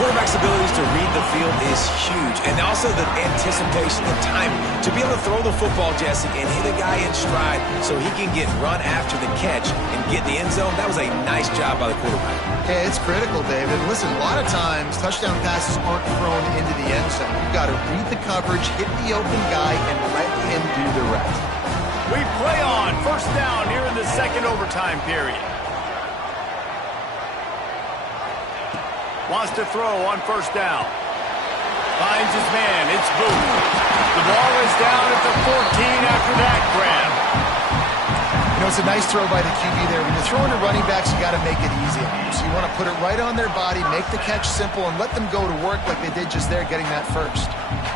Quarterback's abilities to read the field is huge, and also the anticipation, the timing. To be able to throw the football, Jesse, and hit a guy in stride so he can get run after the catch and get in the end zone, that was a nice job by the quarterback. Yeah, it's critical, David. Listen, a lot of times touchdown passes aren't thrown into the end zone. You've got to read the coverage, hit the open guy, and let him do the rest. We play on first down here in the second overtime period. Wants to throw on first down. Finds his man. It's Booth. The ball is down at the 14 after that grab. It's a nice throw by the QB there. When you're throwing to running backs, you got to make it easy. So you want to put it right on their body, make the catch simple, and let them go to work like they did just there, getting that first.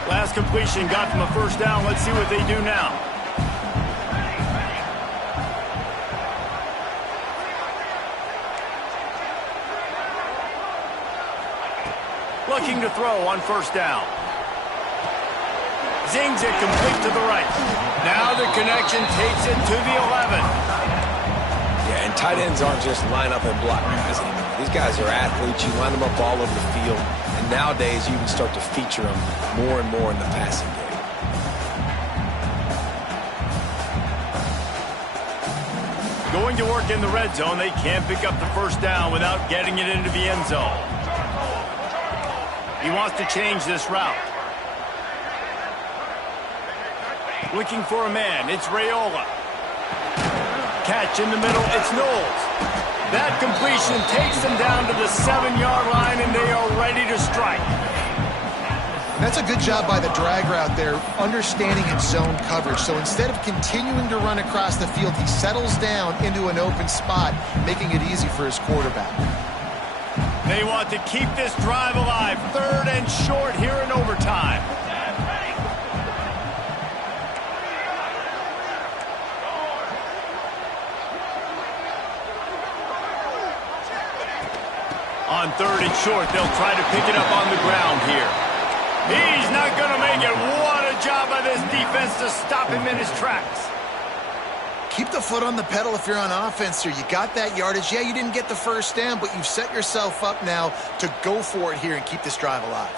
Last completion got them a first down. Let's see what they do now. Looking to throw on first down. Zings it complete to the right. Now the connection takes it to the 11. Yeah, and tight ends aren't just line up and block guys anymore. These guys are athletes. You line them up all over the field. And nowadays you can start to feature them more and more in the passing game. Going to work in the red zone. They can't pick up the first down without getting it into the end zone. He wants to change this route. Looking for a man. It's Raiola. Catch in the middle. It's Knowles. That completion takes them down to the 7-yard line, and they are ready to strike. That's a good job by the drag route there, understanding its zone coverage. So instead of continuing to run across the field, he settles down into an open spot, making it easy for his quarterback. They want to keep this drive alive. 3rd and short here in overtime. On 3rd and short, they'll try to pick it up on the ground here. He's not going to make it. What a job by this defense to stop him in his tracks. Keep the foot on the pedal if you're on offense here. You got that yardage. Yeah, you didn't get the first down, but you've set yourself up now to go for it here and keep this drive alive.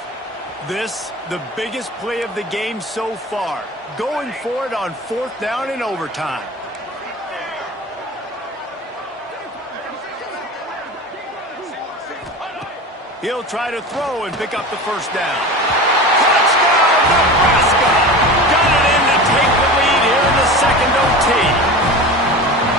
This, the biggest play of the game so far. Going for it on 4th down in overtime. He'll try to throw and pick up the first down. Touchdown, Nebraska! Got it in to take the lead here in the second OT.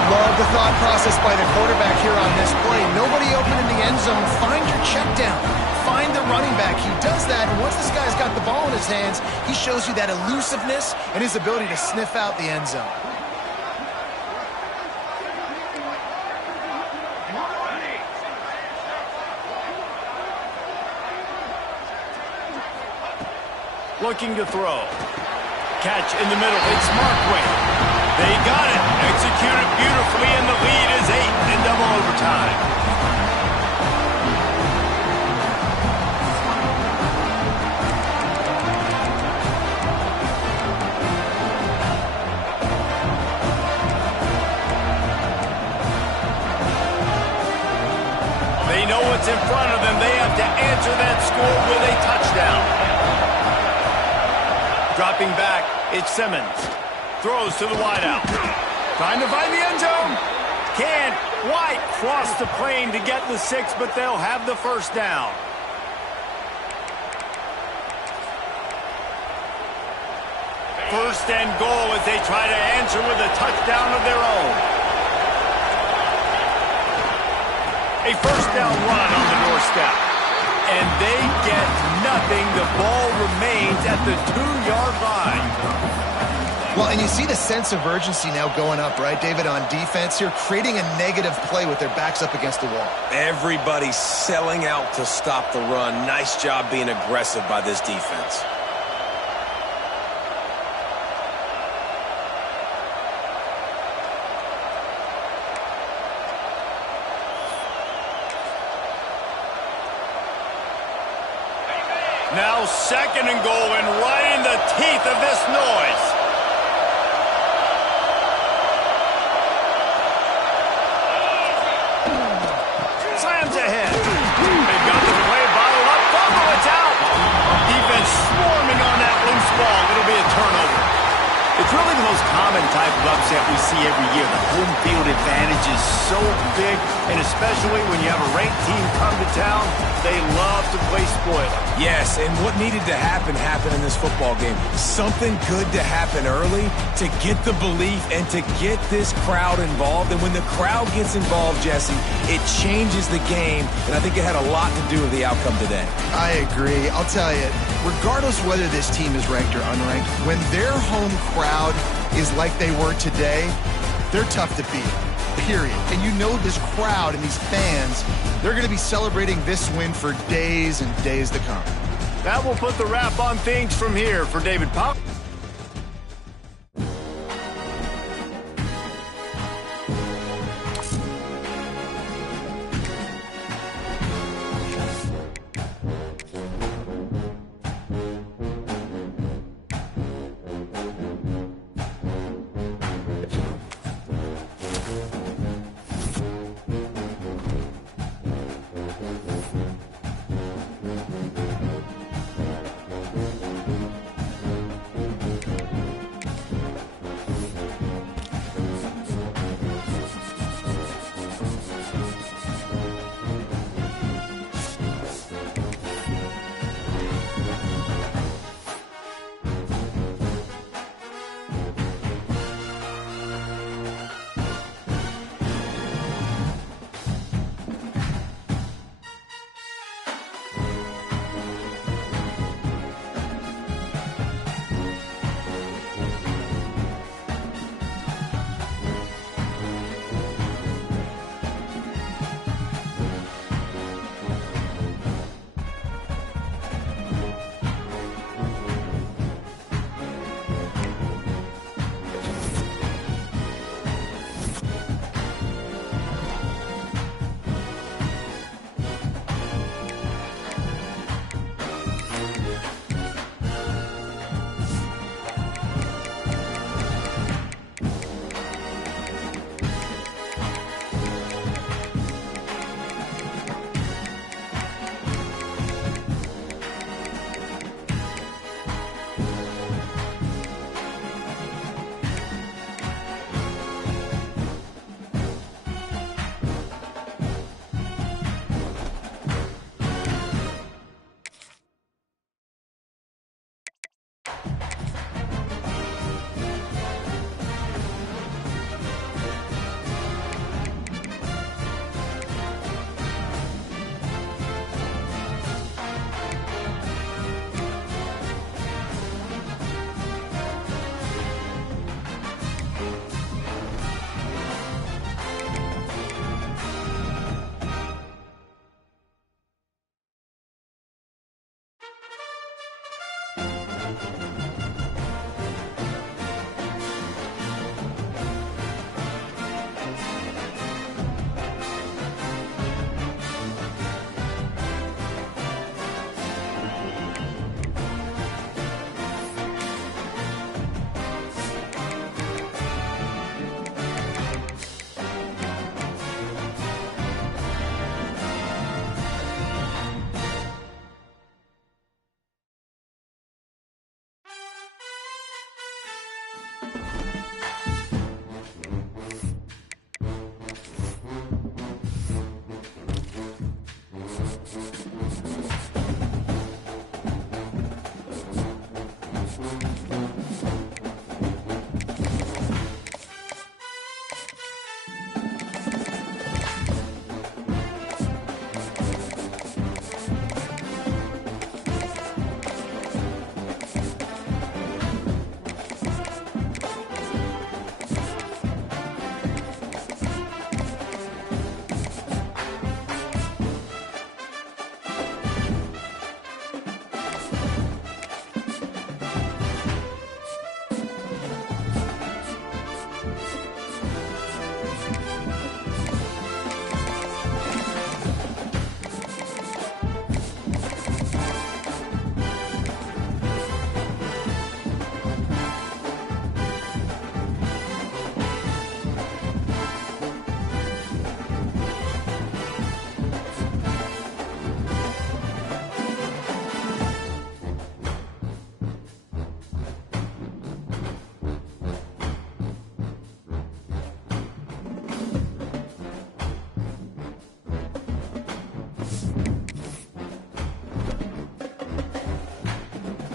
Love the thought process by the quarterback here on this play. Nobody open in the end zone. Find your check down. Find the running back. He does that, and once this guy's got the ball in his hands, he shows you that elusiveness and his ability to sniff out the end zone. Looking to throw. Catch in the middle. It's Markway. They got it. Executed beautifully, and the lead is 8 in double overtime. They know what's in front of them. They have to answer that score with a touchdown. Dropping back, it's Simmons. Throws to the wideout. Trying to find the end zone. Can't quite cross the plane to get the 6, but they'll have the first down. First and goal as they try to answer with a touchdown of their own. A first down run on the doorstep. And they get nothing. The ball remains at the 2-yard line. Well, and you see the sense of urgency now going up, right, David, on defense here, creating a negative play with their backs up against the wall. Everybody's selling out to stop the run. Nice job being aggressive by this defense. Now second and goal, and right in the teeth of this noise. Slams ahead. They've got the play bottled up. Fumble, it's out. Defense swarming on that loose ball. It'll be a turnover. It's really the most common type of upset we see every year. The home field advantage is so big, and especially when you have a ranked team come to town, they love to play spoiler. Yes, and what needed to happen happened in this football game. Something good to happen early to get the belief and to get this crowd involved. And when the crowd gets involved, Jesse, it changes the game, and I think it had a lot to do with the outcome today. I agree. I'll tell you, regardless whether this team is ranked or unranked, when their home crowd is like they were today, they're tough to beat. Period. And you know this crowd and these fans, they're going to be celebrating this win for days and days to come. That will put the wrap on things from here for David Powell.